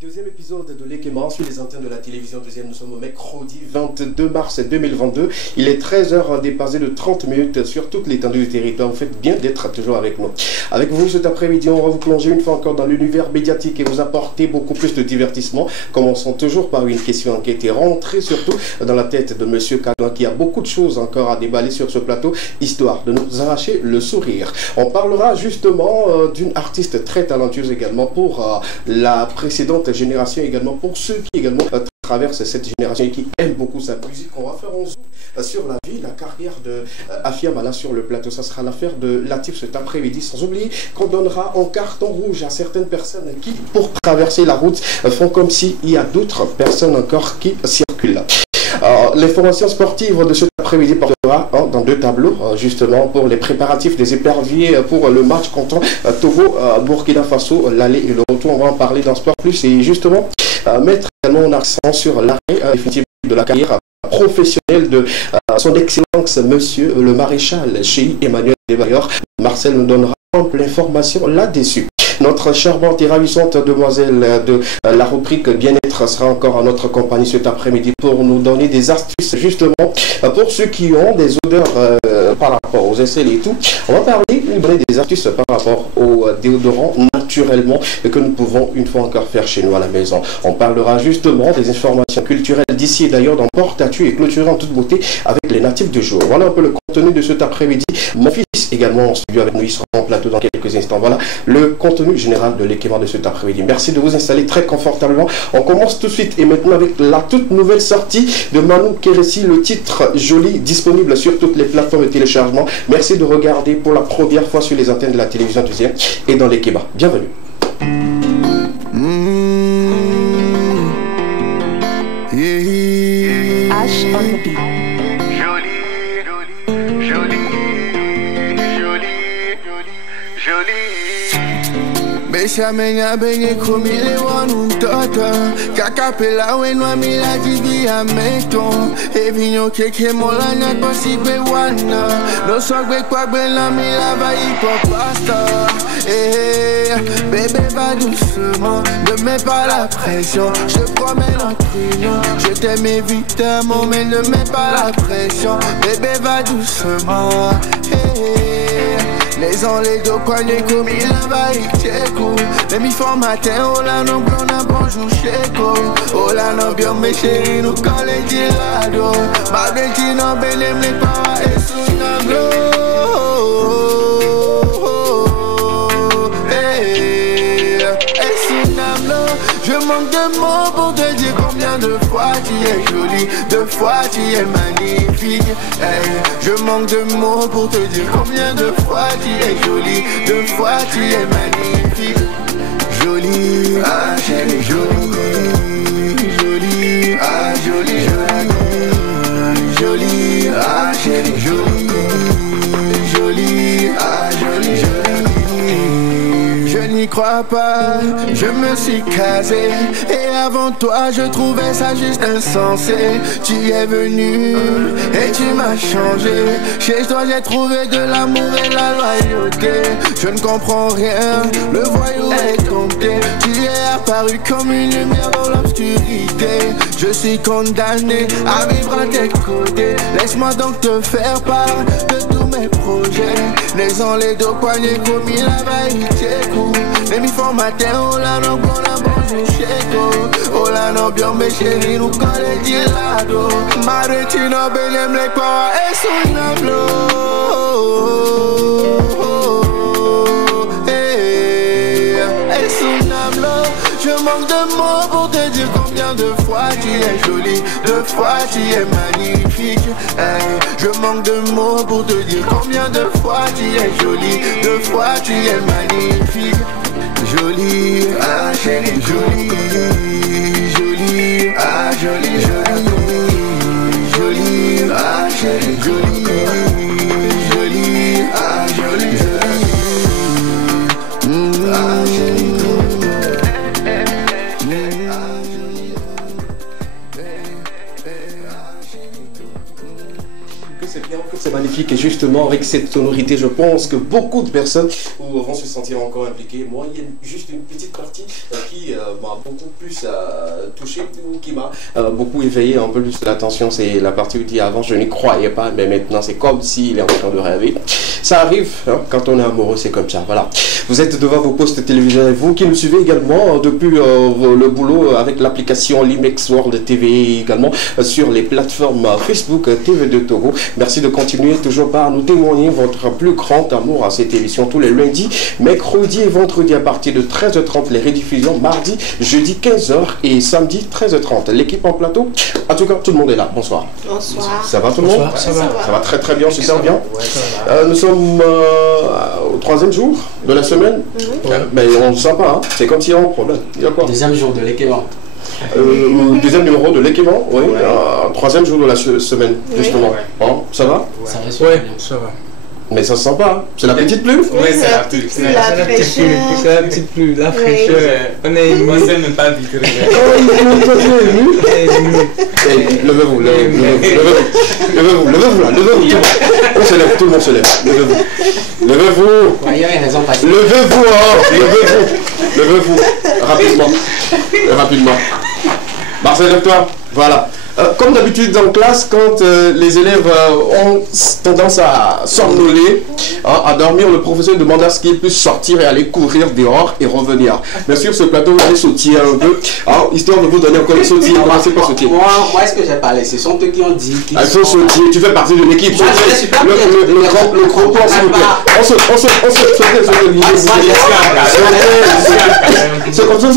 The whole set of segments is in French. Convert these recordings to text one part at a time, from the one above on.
Deuxième épisode de Lekema sur les antennes de la télévision deuxième. Nous sommes au mercredi 22 mars 2022. Il est 13h dépassé de 30 minutes sur toute l'étendue du territoire. Vous faites bien d'être toujours avec nous. Avec vous cet après-midi, on va vous plonger une fois encore dans l'univers médiatique et vous apporter beaucoup plus de divertissement. Commençons toujours par une question qui a été rentrée surtout dans la tête de Monsieur Kadouan, qui a beaucoup de choses encore à déballer sur ce plateau, histoire de nous arracher le sourire. On parlera justement d'une artiste très talentueuse également pour la précédente génération, également pour ceux qui également traversent cette génération et qui aiment beaucoup sa musique. On va faire un zoom sur la vie, la carrière de Afia Mala sur le plateau. Ça sera l'affaire de Latif cet après-midi. Sans oublier qu'on donnera un carton rouge à certaines personnes qui, pour traverser la route, font comme s'il y a d'autres personnes encore qui circulent. L'information sportive de cet après-midi portera dans deux tableaux, justement pour les préparatifs des éperviers pour le match contre Togo, Burkina Faso, l'aller et le retour. On va en parler dans Sport Plus et justement mettre également un accent sur l'arrêt définitif de la carrière professionnelle de son excellence monsieur le maréchal Cheikh Emmanuel Debayor. Marcel nous donnera ample information là-dessus. Notre charmante et ravissante demoiselle de la rubrique bien-être sera encore en notre compagnie cet après-midi pour nous donner des astuces justement pour ceux qui ont des odeurs par rapport aux aisselles et tout. On va parler, nous donner des astuces par rapport aux déodorants naturellement que nous pouvons une fois encore faire chez nous à la maison. On parlera justement des informations culturelles d'ici et d'ailleurs dans Porte-à-Tu et clôturer en toute beauté avec les natifs du jour. Voilà un peu le contenu de cet après-midi. Mon fils également en studio avec nous, il sera en plateau dans quelques instants. Voilà le contenu général de Lekema de cet après-midi. Merci de vous installer très confortablement. On commence tout de suite et maintenant avec la toute nouvelle sortie de Manu Kéressi, le titre Joli, disponible sur toutes les plateformes de téléchargement. Merci de regarder pour la première fois sur les antennes de la télévision deuxième et dans Lekema. Bienvenue. H on the beat. Beshamenya benye kumile wanuntoto Kakapela wenwa mila jibi ya meton Evinyo keke mola nyakwa sipe wana No sogwe kwa bela mila va hipopasta Bébé va doucement, ne mets pas la pression Je te promets notre union Je t'aime évidemment mais ne mets pas la pression Bébé va doucement les ans, les deux poignets comme il va y tchekou. Les mi-forts matin, oh là non, blonde, bonjour chéko. Oh là non, bien mes chéris, nous collons les tirado. Ma belle non, belle, les pas et sous nablo. Je manque de mots pour te dire combien de fois tu es jolie, de fois tu es magnifique. Hey, je manque de mots pour te dire combien de fois tu es jolie, de fois tu es magnifique. Jolie, ah chérie, jolie, jolie, ah jolie, jolie, jolie, ah chérie, jolie, jolie, ah jolie, jolie. Je n'y crois pas, je me suis casé. Et avant toi je trouvais ça juste insensé. Tu es venu et tu m'as changé. Chez toi j'ai trouvé de l'amour et la loyauté. Je ne comprends rien, le voyou est compté. Tu es apparu comme une lumière dans l'obscurité. Je suis condamné à vivre à tes côtés. Laisse-moi donc te faire part de tous mes projets. Les ans, les deux poignets comme il avait été cool. Les mi-forts matin, oh là non, bon la bonjour chéko. Oh là non, bien mes chéris, nous collons les tirado. Ma rétine, belle, les pas et sous nablo. Et sous nablo. Je manque de mots pour te dire combien de fois tu es jolie, de fois tu es magnifique. Hey, je manque de mots pour te dire combien de fois tu es jolie, de fois tu es magnifique. Jolie, ah chérie, jolie, jolie, ah jolie, jolie, jolie, ah chérie, jolie, jolie, ah jolie, jolie, ah chérie. c'est bien, en fait, c'est magnifique. Et justement, avec cette sonorité, je pense que beaucoup de personnes vont se sentir encore impliquées. Moi, il y a juste une petite partie qui m'a beaucoup plus touché, ou qui m'a beaucoup éveillé un peu plus l'attention. C'est la partie où il dit avant, je n'y croyais pas, mais maintenant, c'est comme s'il est en train de rêver. Ça arrive, hein, quand on est amoureux, c'est comme ça. Voilà. Vous êtes devant vos postes télévisuels, vous qui nous suivez également depuis le boulot avec l'application Limex World TV, également sur les plateformes Facebook TV2 Togo. Merci de continuer toujours par nous témoigner votre plus grand amour à cette émission tous les lundis, mercredis et vendredis à partir de 13h30, les rediffusions mardi, jeudi 15h et samedi 13h30. L'équipe en plateau, en tout cas tout le monde est là. Bonsoir. Bonsoir. Ça va tout le monde? Ça va très très bien, super bien. Ouais, nous sommes au 3e jour de la semaine. Mais on ne sent pas, hein. C'est comme s'il y a un problème. Il y a quoi? Deuxième jour de l'équipement. Deuxième numéro de l'équipement, oui. 3e jour de la semaine, justement. Hein, ça va? Ça va super bien. Ça va. Mais ça se sent pas, hein. C'est la petite pluie? Oui, c'est la petite pluie, la fraîcheur. C'est la petite pluie, la fraîcheur. On est ému. On ne sait même pas vivre. Levez-vous, on se lève, tout le monde se lève. Levez-vous. Levez-vous. Rapidement. Marcel, lève-toi. Voilà. Comme d'habitude en classe, quand les élèves ont tendance à somnoler, à dormir, le professeur demande à ce qu'ils puissent sortir et aller courir dehors et revenir. Bien sûr, ce plateau, vous allez sautiller un peu, histoire de vous donner encore le sautier. Commencez par sautier. Moi, est-ce que j'ai parlé? Ce sont eux qui ont dit. Il faut sautier, tu fais partie de l'équipe. Moi, je suis pas le gros point, s'il vous plaît. On saute. C'est comme ça,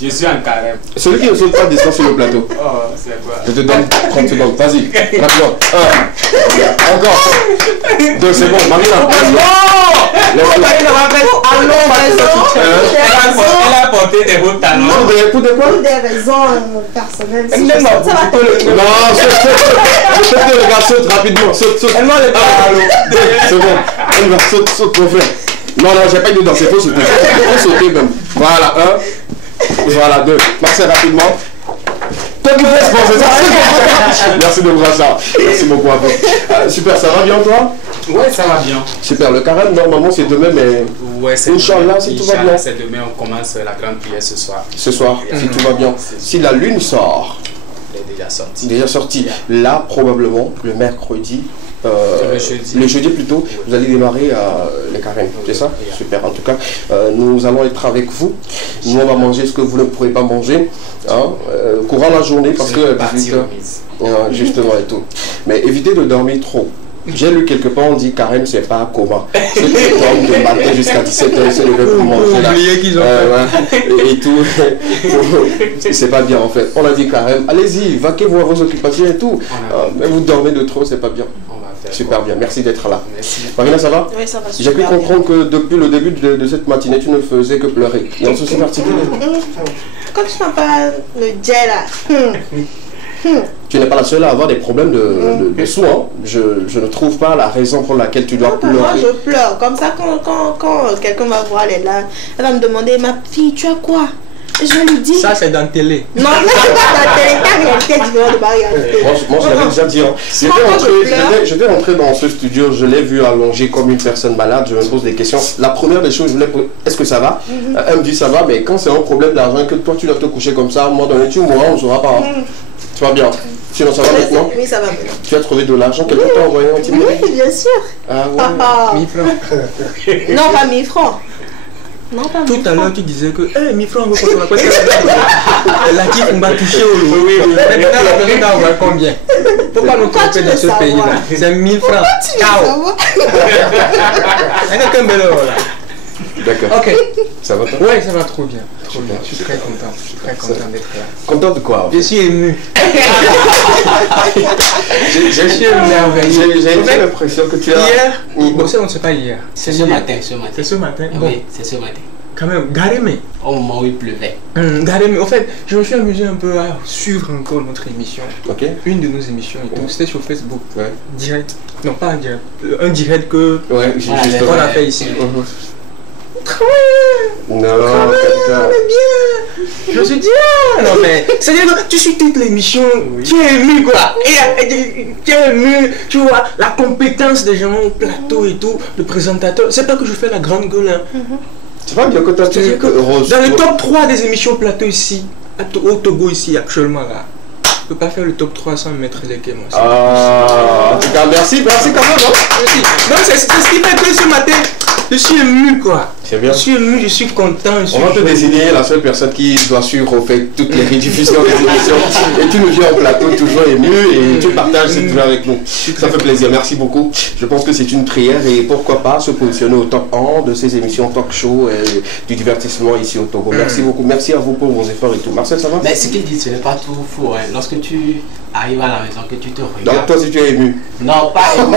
Je suis en carême. Celui qui ne saute pas descend sur le plateau. Oh, c'est quoi? Je te donne 30 secondes. Vas-y, rapidement. 1. Encore. 2, c'est bon. Marina. Elle a porté des hauts talons. Pour des quoi? Pour des raisons personnelles. Non, saute le gars, saute rapidement. Saute. C'est bon. On va saute mon frère. Non, j'ai pas eu de danser, il faut sauter. Il faut sauter même. Voilà, 1. Voilà, 2. Marcel, rapidement. Merci de voir ça. Merci beaucoup à vous. Super, ça va bien toi? Ouais, ça va bien. Super, le carême, normalement c'est demain, mais. Ouais, c'est Inch'Allah, si tout va bien. C'est demain, on commence la grande prière ce soir. Ce soir, si tout va bien. Si la lune sort. Elle est déjà sortie. Déjà sortie. Là, probablement, le mercredi. Le jeudi plutôt, vous allez démarrer les carèmes, c'est ça? Super, en tout cas, nous allons être avec vous. Nous, on va manger ce que vous ne pourrez pas manger courant la journée parce que justement et tout. Mais évitez de dormir trop. J'ai lu quelque part, on dit carême, c'est pas comment. Ceux qui dorment de matin jusqu'à 17h, c'est le pour manger là. Qu'ils ont et tout. C'est pas bien en fait. On a dit carême, allez-y, vaquez-vous à vos occupations et tout. Mais vous dormez de trop, c'est pas bien. Super bien, merci d'être là. Merci. Marina, ça va? Oui, ça va. J'ai pu comprendre que depuis le début de cette matinée, tu ne faisais que pleurer. Il y a un souci particulier? Quand tu n'as pas le jet là. Tu n'es pas la seule à avoir des problèmes de soins. Je ne trouve pas la raison pour laquelle tu dois pleurer. Moi, je pleure. Comme ça, quand quelqu'un va voir, elle est là, elle va me demander, ma fille, tu as quoi? Je lui dis. Ça, c'est dans la télé. Non, c'est pas dans la télé. Ta réalité est différente de ma réalité. Moi, je l'avais déjà dit. J'étais rentré dans ce studio, je l'ai vu allongé comme une personne malade. Je me pose des questions. La première des choses, je voulais poser, est-ce que ça va? Elle me dit ça va, mais quand c'est un problème d'argent, que toi tu dois te coucher comme ça, à un moment donné, tu mourras, on ne saura pas. Tu vas bien? Sinon, ça va maintenant? Oui, ça va bien. Tu as trouvé de l'argent? Quelqu'un t'a envoyé un petit peu? Oui, bien sûr. Ah ouais. 1000 francs. Non, pas 1000 francs. Non, pas 1000 francs. Tout à l'heure, tu disais que 1000 francs, on va quoi? La tif, on va toucher au lot. Maintenant, la personne t'a envoyé combien? Pourquoi nous tromper dans ce pays-là? C'est 1000 francs. Ciao. Quelqu'un bel là. D'accord. Ok. Ça va pas? Ouais, ça va trop bien. Trop bien. Je suis très content. Je suis très content d'être là. Content de quoi? Je suis ému. Je suis émerveillé. J'ai l'impression que tu as. Hier, bon, ça, on ne sait pas hier. C'est ce matin. C'est ce matin? Oui, c'est ce matin. Quand même, Garémé. Au moment où il pleuvait. Garémé. En fait, je me suis amusé un peu à suivre encore notre émission. Ok. Une de nos émissions et tout. C'était sur Facebook. Ouais. Direct. Non, pas un direct. Un direct que on a fait ici. Non, on est bien. Je me suis dit, ah, non mais, c'est-à-dire que tu suis toute l'émission, tu es ému quoi. Et tu es ému, tu vois, la compétence des gens au plateau et tout, le présentateur. C'est pas que je fais la grande gueule. Hein. C'est pas bien que tu as dans le top 3 des émissions plateau ici, au Togo ici actuellement là. Je peux pas faire le top 3 sans mettre les quais, moi. En tout cas, merci quand même. Merci. Non, c'est ce qui fait que ce matin, je suis ému quoi. C'est bien. Je suis ému, je suis content. On va te désigner la seule personne qui doit suivre au fait toutes les rediffusions des émissions. Et tu nous viens au plateau toujours ému et tu partages cette joie avec nous. Ça fait plaisir, merci beaucoup. Je pense que c'est une prière et pourquoi pas se positionner au top 1 de ces émissions talk show et du divertissement ici au Togo. Merci beaucoup, merci à vous pour vos efforts et tout. Marcel, ça va? Mais ce qu'il dit, ce n'est pas tout faux. Hein. Lorsque tu arrives à la maison, que tu te regardes. Donc toi si tu es ému? Non, pas ému.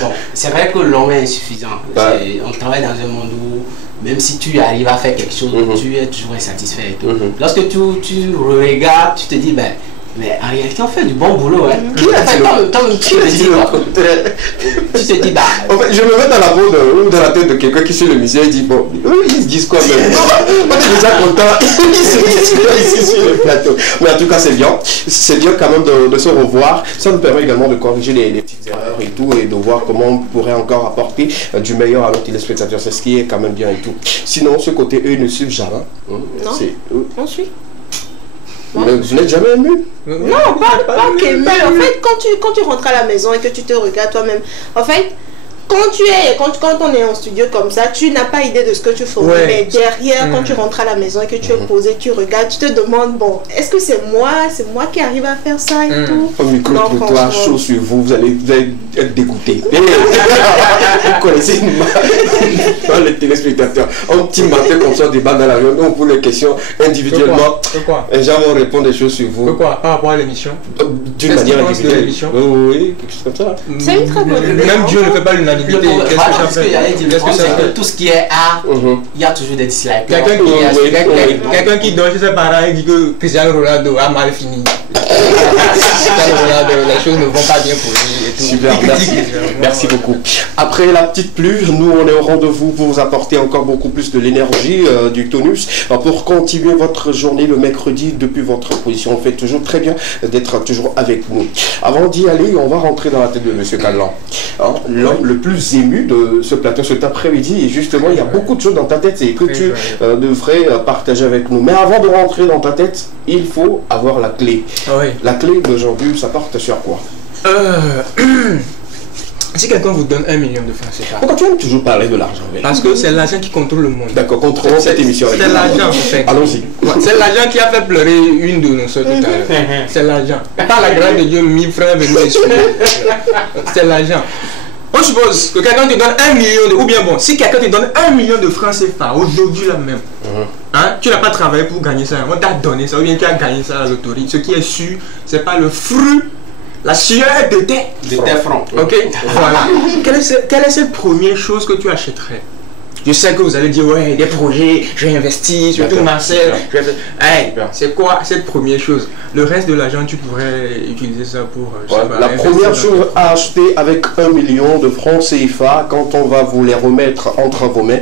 Bon, c'est vrai que l'homme est insuffisant. On travaille dans un monde où même si tu arrives à faire quelque chose, tu es toujours insatisfait et tout. Lorsque tu regardes, tu te dis, ben, mais en réalité, on fait du bon boulot. Hein. Qui a fait tu te dis, bah. En fait, je me mets dans la peau ou dans la tête de quelqu'un qui suit l'émission et dit, bon, ils se disent quoi même? On est déjà content. Ils se disent ici sur le plateau. Mais en tout cas, c'est bien. C'est bien quand même de se revoir. Ça nous permet également de corriger les petites erreurs et tout et de voir comment on pourrait encore apporter du meilleur à nos téléspectateurs. C'est ce qui est quand même bien et tout. Sinon, ce côté, eux, ils ne suivent jamais. Non, on suit. Vous n'êtes jamais ému? Non, pas qu'ému. En fait, quand tu rentres à la maison et que tu te regardes toi-même, en fait, quand on est en studio comme ça, tu n'as pas idée de ce que tu feras. Ouais. Mais derrière, quand tu rentres à la maison et que tu es posé, tu regardes, tu te demandes, bon, est-ce que c'est moi qui arrive à faire ça et tout? Au micro de toi, chaud sur vous, vous allez être dégoûté. Vous connaissez les téléspectateurs. Un petit matin comme ça, débat dans l'avion, on pose les questions individuellement. Pourquoi? Et les gens vont répondre des choses sur vous. Pourquoi? Par rapport à l'émission? D'une manière individuelle. Oui, quelque chose comme ça. C'est une très bonne idée. Même Dieu ne fait pas l'unanimité. Ce que j'allais dire, c'est que tout ce qui est art, il y a toujours des dislikes. Quelqu'un qui dort chez ses parents et dit que Cristiano Ronaldo a mal fini. Cristiano Ronaldo, les choses ne vont pas bien pour lui et tout. Super, merci beaucoup. Après la petite pluie, nous on est au rendez-vous pour vous apporter encore beaucoup plus de l'énergie, du tonus, pour continuer votre journée le mercredi depuis votre position. On fait toujours très bien d'être toujours avec nous. Avant d'y aller, on va rentrer dans la tête de M. Callan. L'homme le plus ému de ce plateau cet après-midi, et justement il y a beaucoup de choses dans ta tête et que tu devrais partager avec nous. Mais avant de rentrer dans ta tête, il faut avoir la clé. La clé d'aujourd'hui, ça porte sur quoi? Si quelqu'un vous donne 1 million de francs CFA. Pourquoi tu aimes toujours parler de l'argent? Parce que c'est l'argent qui contrôle le monde. D'accord, contrôlons cette émission. C'est l'argent en fait. Allons-y. C'est l'argent qui a fait pleurer une de nos soeurs tout à l'heure. C'est l'argent. Par la grâce de Dieu, 1000 frères venus essuyer. C'est l'argent. On suppose que quelqu'un te donne 1 million de... Ou bien bon, si quelqu'un te donne 1 million de francs CFA, aujourd'hui là même, tu n'as pas travaillé pour gagner ça, on t'a donné ça, ou bien tu as gagné ça à la loterie. Ce qui est sûr, c'est pas le fruit, la sueur de tes fronts. Ok, voilà. Quelle est cette première chose que tu achèterais? Je sais que vous allez dire, ouais, des projets, je vais investir, surtout Marcel. Hey, c'est quoi cette première chose? Le reste de l'argent, tu pourrais utiliser ça pour... la première chose à acheter avec 1 million de francs CFA, quand on va vous les remettre entre vos mains,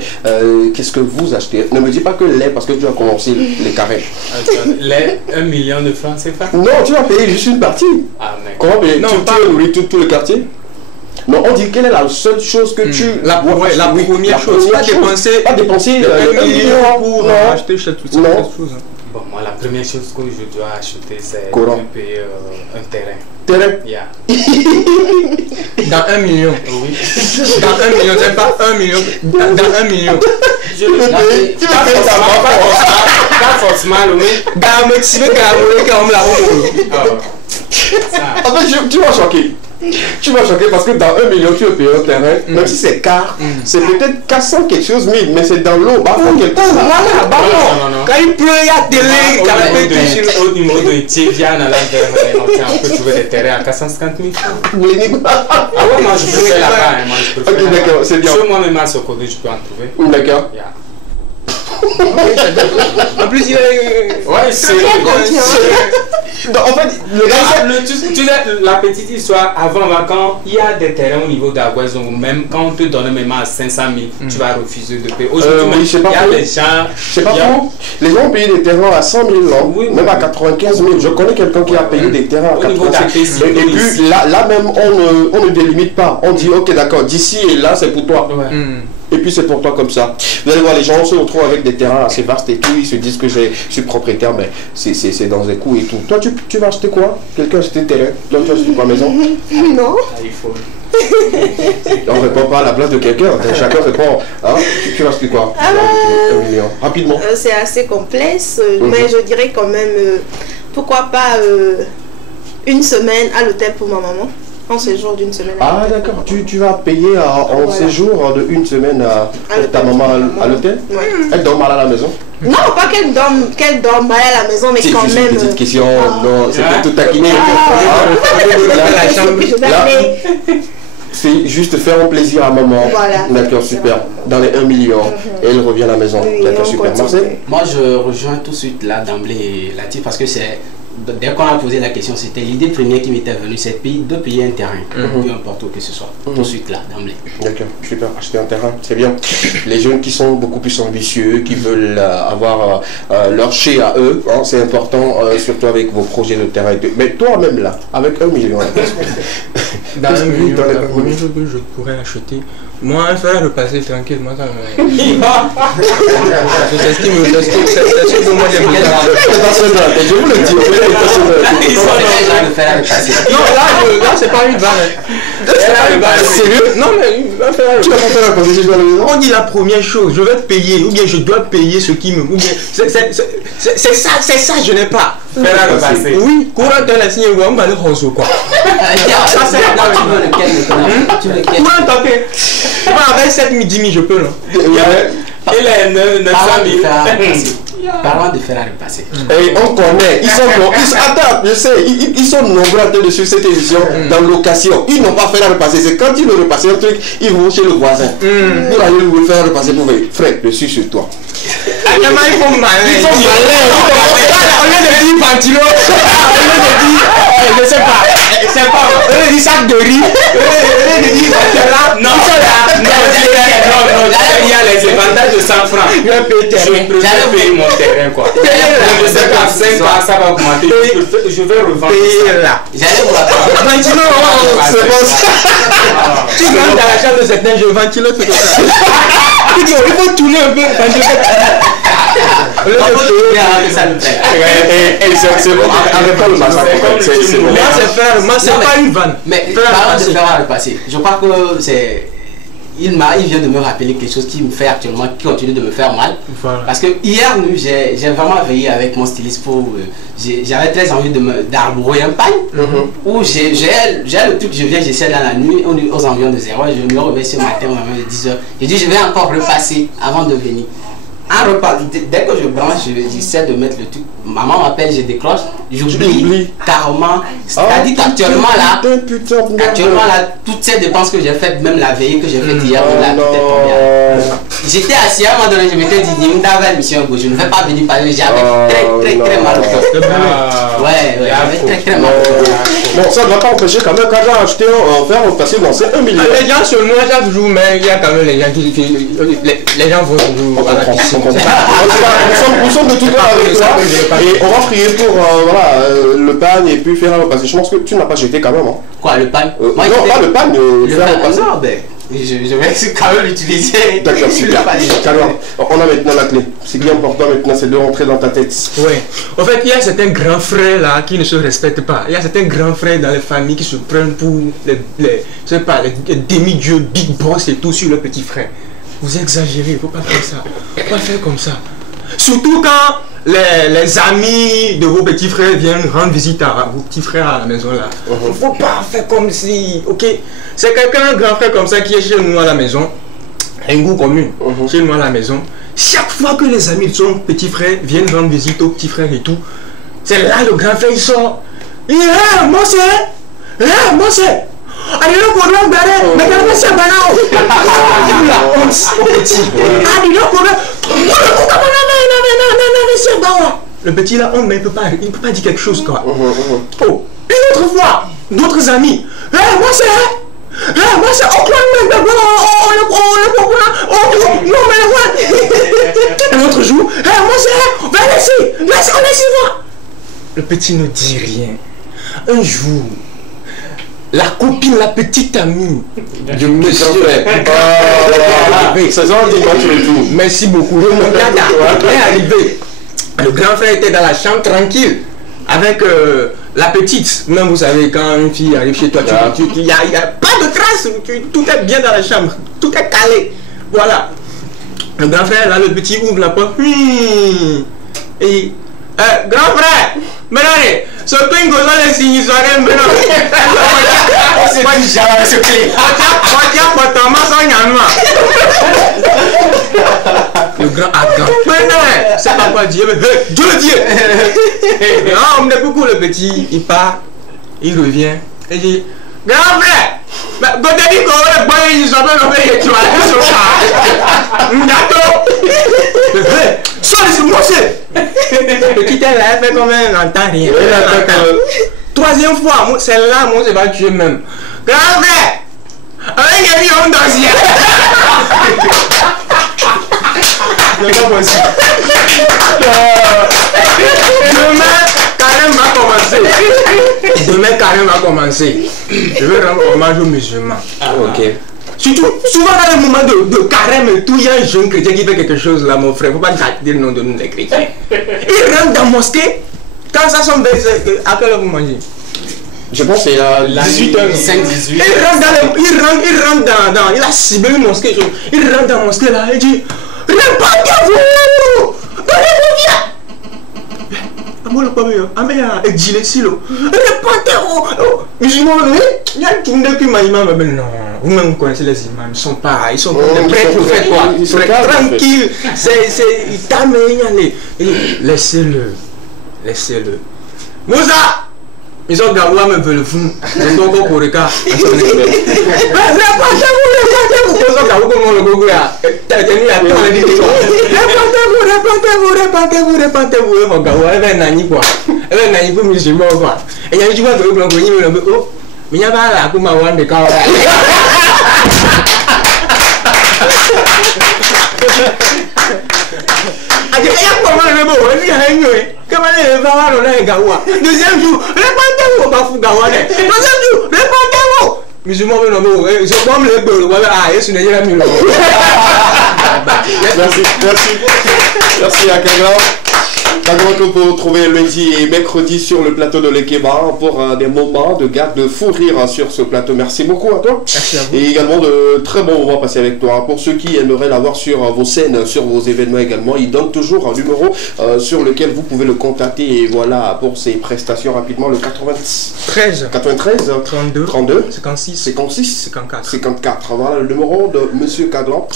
qu'est-ce que vous achetez? Ne me dis pas que lait, parce que tu as commencé les carrés. Lait, 1 million de francs CFA? Non, tu vas payer juste une partie. Ah, mais... Comment payer? Tu vas nourrir tout le quartier? Non, on dit quelle est la seule chose que tu... La première chose, pas dépenser 1 million pour acheter toutes ces choses. Bon, moi, la première chose que je dois acheter, c'est de payer un terrain. Terrain? Yeah. Dans 1 million? Oui. Dans 1 million, c'est pas 1 million. Dans 1 million. Tu vas faire ça, pas forcément, oui. Dans le Mexique, comme la en fait, tu vas choquer. Tu vas choquer parce que dans 1 million, tu veux payer un terrain, même si c'est car, c'est peut-être 400 quelque chose 1000, mais c'est dans l'eau. Bah, quand il pleut, il y a télé, au numéro de Tiviane, on peut trouver des terrains à 450 000 francs. Ah ouais, moi je peux faire là-bas. Ok, d'accord, c'est bien. Sur moi-même à Sokodé, je peux en trouver. D'accord. En plus, il est... Ouais, c'est... En fait, le gars... Tu sais, la petite histoire, avant, quand il y a des terrains au niveau d'Aguaison, même quand on te donne même à 500 000, tu vas refuser de payer. Aujourd'hui, oui, il y a des gens... C'est pas faux. Les gens ont payé des terrains à 100 000, oui, même à 95 000. Je connais quelqu'un qui a payé des terrains à 95 000. Et puis là même, on ne délimite pas. On dit, ok, d'accord, d'ici et là, c'est pour toi. Et puis c'est pour toi comme ça. Vous allez voir, les gens se retrouvent avec des terrains assez vastes et tout. Ils se disent que je suis propriétaire, mais c'est dans un coup et tout. Toi, tu vas acheter quoi? Quelqu'un a acheté un terrain? Toi, tu vas acheter quoi, maison? Non. On ne répond pas à la place de quelqu'un. Chacun répond. Hein? Tu vas acheter quoi? 1 million. Rapidement. C'est assez complexe, mais je dirais quand même, pourquoi pas une semaine à l'hôtel pour ma maman. En séjour d'une semaine. Ah d'accord, tu vas payer en séjour de une semaine à ta maman à l'hôtel? Elle dort mal à la maison? Non, pas qu'elle dorme mal à la maison, mais quand même... C'est une petite question, non, c'est pour tout taquiner. C'est juste faire un plaisir à maman. Voilà. D'accord, super. Dans les 1 million, et elle revient à la maison. D'accord, super. Marcel? Moi, je rejoins tout de suite là d'emblée là-dessus parce que c'est... Dès qu'on a posé la question, c'était l'idée première qui m'était venue, c'est de payer un terrain, peu importe où que ce soit, tout de suite là, d'emblée. D'accord, super, acheter un terrain, c'est bien. Les jeunes qui sont beaucoup plus ambitieux, qui veulent avoir leur chez à eux, hein, c'est important, surtout avec vos projets de terrain. Mais toi-même là, avec 1 million, dans 1 million, la première chose que je pourrais acheter, moi, il fallait repasser tranquillement. Je t'estime, c'est pour moi j'ai besoin. Je vous le dis, non, là c'est pas une vanne. Sérieux? Non, mais tu vas pas faire la passer chez toi à la maison. On dit la première chose, je vais te payer, ou bien je dois payer ce qui me. Ou bien c'est ça, je n'ai pas. Faire la passer. Oui, courant de la signe, on va le rose quoi. Ça c'est là, tu veux lequel? Courant tapé. Avec 7 000, 10 000, je peux, non? Il est 900 000. Parlant de faire à repasser. Et on connaît, attends, je sais, ils sont nombreux à de suivre cette émission dans location. Ils n'ont pas fait la repasser. C'est quand ils veulent repasser un truc, ils vont chez le voisin. Pour aller le faire repasser pour venir. Frère, je suis sur toi. Ils sont malins. Au lieu de dire ventilo, au lieu de dire, je sais pas, c'est pas, au lieu de dire sac de riz, au lieu de dire là, non, il y a les avantages de 100 francs. Je préfère payer mon terrain quoi. Je sais pas, 5 ans ça va augmenter. Je vais revendre là. J'allais vous attendre. Ventilo, c'est bon. Tu rentres dans la chambre de certains jeux, ventilo, c'est comme ça. Il faut tourner un peu. C'est bon, avec pas le massacre. C'est pas une vanne. Mais parlant de faire à repasser, je crois que c'est... Il vient de me rappeler quelque chose qui me fait actuellement, qui continue de me faire mal. Voilà. Parce que hier, j'ai vraiment veillé avec mon styliste pour... J'avais très envie d'arborer un pagne. Où j'ai le truc, j'essaie dans la nuit, aux environs de 0. Je me réveille ce matin, aux environs de 10h. J'ai dit, je vais encore repasser avant de venir. Dès que je branche, j'essaie de mettre le truc. Maman m'appelle, je décroche, j'oublie carrément. C'est-à-dire qu'actuellement là, toutes ces dépenses que j'ai faites, même la veille que j'ai faite hier, j'étais assis à un moment donné, je m'étais dit, je ne vais pas venir parler, j'avais très mal au cœur. Ouais, j'avais très mal au cœur. Bon, ça ne va pas empêcher quand même quand j'ai acheté un fer repasser, bon, c'est 1 million. Les gens sur moi chaque jour, mais il y a quand même les gens qui les gens vont toujours à la piscine. Nous sommes de tout cœur avec toi et on va prier pour le pagne et puis faire repasser. Je pense que tu n'as pas jeté quand même. Hein. Quoi, le pagne? Non, pas le pagne, faire repasser. Non, ben, je vais quand même l'utiliser. D'accord, super. Alors, on a maintenant la clé. Ce qui est important maintenant, c'est de rentrer dans ta tête. Oui. En fait, il y a certains grands frères là qui ne se respectent pas. Il y a certains grands frères dans les familles qui se prennent pour les demi-dieux, big boss et tout sur leurs petits frères. Vous exagérez, il ne faut pas faire ça. Il ne faut pas faire comme ça. Surtout quand les amis de vos petits frères viennent rendre visite à vos petits frères à la maison là. Il ne faut pas faire comme si, ok, c'est quelqu'un, un grand frère comme ça qui est chez nous à la maison, un goût commun, chez nous à la maison. Chaque fois que les amis de son petit frère viennent rendre visite aux petits frères et tout, c'est là le grand frère il sort. Il dit, hé, moi c'est, allez le problème derrière, mais quand même c'est banal. La honte au petit. Allez le problème, Le petit là, mais il peut pas dire quelque chose quoi. Oh, une autre fois, d'autres amis. Moi c'est un autre jour, moi c'est laissez voir. Le petit ne dit rien. Un jour, la copine, la petite amie de monsieur merci beaucoup. Est arrivé. Le grand frère était dans la chambre tranquille avec la petite. Même vous savez, quand une fille arrive chez toi, il n'y a pas de traces, tout est bien dans la chambre, tout est calé. Voilà. Le grand frère, là, le petit ouvre la porte. Et grand frère, maintenant, ce pingo là, les signes soirées, maintenant. C'est pas du genre avec ce clé. Le grand agent. Mais c'est pas quoi dire. Dieu le Dieu. Non, on est beaucoup le petit. Il part, il revient. Et dit grand frère, quand tu dis qu'on va boire, ils sont pas nommés, tu vas aller sur ça. Le petit là, elle fait comme elle n'entend rien. Troisième fois, celle-là, moi, c'est pas tuer même. Grand frère, avec un million d'anciens. C'est pas possible. Demain, carême va commencer. Je vais rendre hommage aux musulmans. Ok. Surtout, souvent dans les moments de carême et tout, il y a un jeune chrétien qui fait quelque chose là, mon frère. Faut pas dire le nom de nous les chrétiens. Il rentre dans la mosquée. Quand ça sonne, à quelle heure vous mangez? Je pense que c'est à 18h. 5-18. Il rentre dans. Il a ciblé une mosquée. Il rentre dans la mosquée là. Il dit répandez-vous! Donnez-vous bien! Amolo Pameo, Améa, exilé silo. Répandez-vous! Musulmans, il y a tout le monde qui m'a dit non, vous-même vous connaissez les imams, ils sont pas, ils sont comme des prêtres, vous faites quoi? Ils sont tranquilles, c'est calme, laissez-le. Moussa! Ils ont Gawa me veulent vous. Ils sont encore pour le cas. Répondez-vous. Ils ont Gawa comme le gogo là. Répondez-vous. Gawa, elle va nani quoi. Elle va nani pour musulman quoi. Et il y a eu du coup le blanc, il me dit oh, mais il y a pas là pour ma one de cas. Deuxième jour, répondez-vous, pas fou Gawa. Deuxième jour, répondez-vous. Musulman, non, ils sont comme les beurs. Merci, merci à Kagla. Kagla que vous retrouvez lundi et mercredi sur le plateau de l'Ekeba pour des moments de garde de fou rire sur ce plateau. Merci beaucoup à toi. Merci à vous. Et également de très bons moments passés avec toi. Pour ceux qui aimeraient l'avoir sur vos scènes, sur vos événements également, il donne toujours un numéro sur lequel vous pouvez le contacter. Et voilà, pour ses prestations rapidement, le 93 32 56 54. Voilà le numéro de Monsieur Kaglan.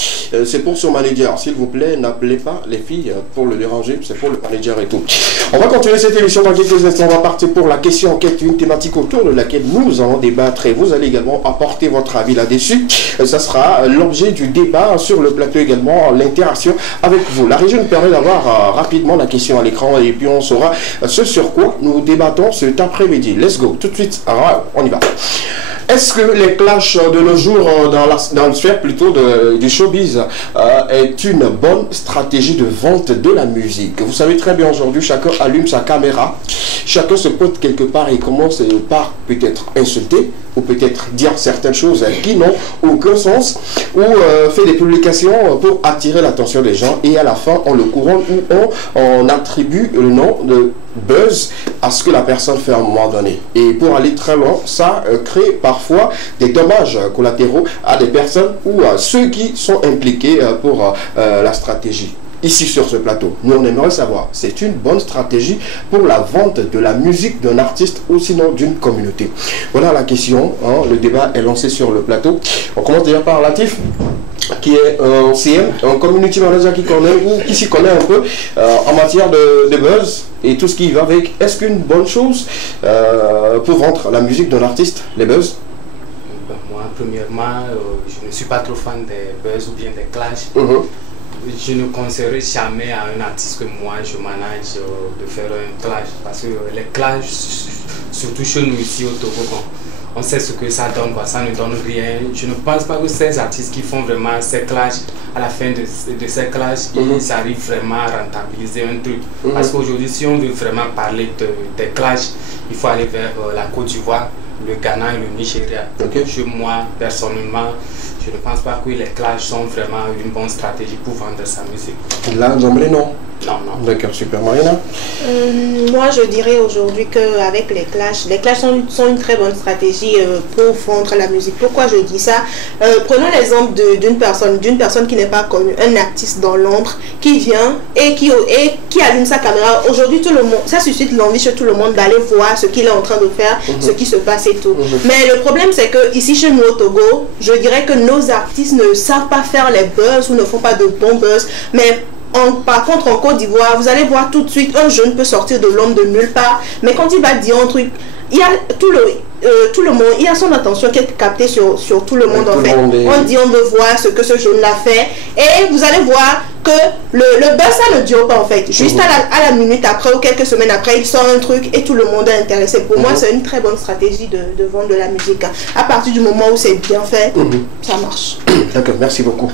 C'est pour son manager. S'il vous plaît, n'appelez pas les filles pour le déranger. C'est pour le manager et tout. On va continuer cette émission dans quelques instants. On va partir pour la question enquête, une thématique autour de laquelle nous allons débattre et vous allez également apporter votre avis là-dessus. Ça sera l'objet du débat sur le plateau également, l'interaction avec vous. La régie nous permet d'avoir rapidement la question à l'écran et puis on saura ce sur quoi nous débattons cet après-midi. Let's go. Tout de suite, alors, on y va. Est-ce que les clashs de nos jours dans la sphère plutôt du showbiz est une bonne stratégie de vente de la musique? Vous savez très bien aujourd'hui, chacun allume sa caméra, chacun se pointe quelque part et commence par peut-être insulter ou peut-être dire certaines choses qui n'ont aucun sens ou fait des publications pour attirer l'attention des gens et à la fin on le couronne ou on attribue le nom de buzz à ce que la personne fait à un moment donné. Et pour aller très loin, ça crée parfois des dommages collatéraux à des personnes ou à ceux qui sont impliqués pour la stratégie. Ici sur ce plateau, nous on aimerait savoir, c'est une bonne stratégie pour la vente de la musique d'un artiste ou sinon d'une communauté? Voilà la question, hein, le débat est lancé sur le plateau. On commence déjà par Latif, qui est un CM, un community manager qui connaît ou qui s'y connaît un peu en matière de buzz et tout ce qui va avec. Est-ce qu'une bonne chose pour vendre la musique d'un artiste, les buzz? Moi, premièrement, je ne suis pas trop fan des buzz ou bien des clashs. je ne conseillerais jamais à un artiste que moi je manage de faire un clash. Parce que les clashs, surtout chez nous ici au Togo, on sait ce que ça donne, quoi. Ça ne donne rien. Je ne pense pas que ces artistes qui font vraiment ces clashs, à la fin de ces clashs, ils arrivent vraiment à rentabiliser un truc. Parce qu'aujourd'hui, si on veut vraiment parler des clashs, il faut aller vers la Côte d'Ivoire, le Ghana et le Nigeria. Moi, personnellement, je ne pense pas que les clashs sont vraiment une bonne stratégie pour vendre sa musique. Là, d'emblée, non. Non, non. D'accord, super. Mariana? Moi, je dirais aujourd'hui qu'avec les clashs sont une très bonne stratégie pour vendre la musique. Pourquoi je dis ça? Prenons l'exemple d'une personne qui n'est pas connue, un artiste dans l'ombre, qui vient et qui allume sa caméra. Aujourd'hui, tout le monde, ça suscite l'envie chez tout le monde d'aller voir ce qu'il est en train de faire, ce qui se passe et tout. Mais le problème, c'est que ici, chez nous au Togo, je dirais que nos artistes ne savent pas faire les buzz ou ne font pas de bons buzz. Mais par contre, en Côte d'Ivoire, vous allez voir tout de suite, un jeune peut sortir de l'ombre de nulle part, mais quand il va dire un truc, il y a tout le monde, il y a son attention qui est captée sur tout le monde en fait. On dit, on veut voir ce que ce jeune l'a fait, et vous allez voir que le buzz, ça ne dure pas en fait. Juste à la minute après ou quelques semaines après, il sort un truc et tout le monde est intéressé. Pour moi, c'est une très bonne stratégie de vendre de la musique. À partir du moment où c'est bien fait, ça marche. D'accord, merci beaucoup.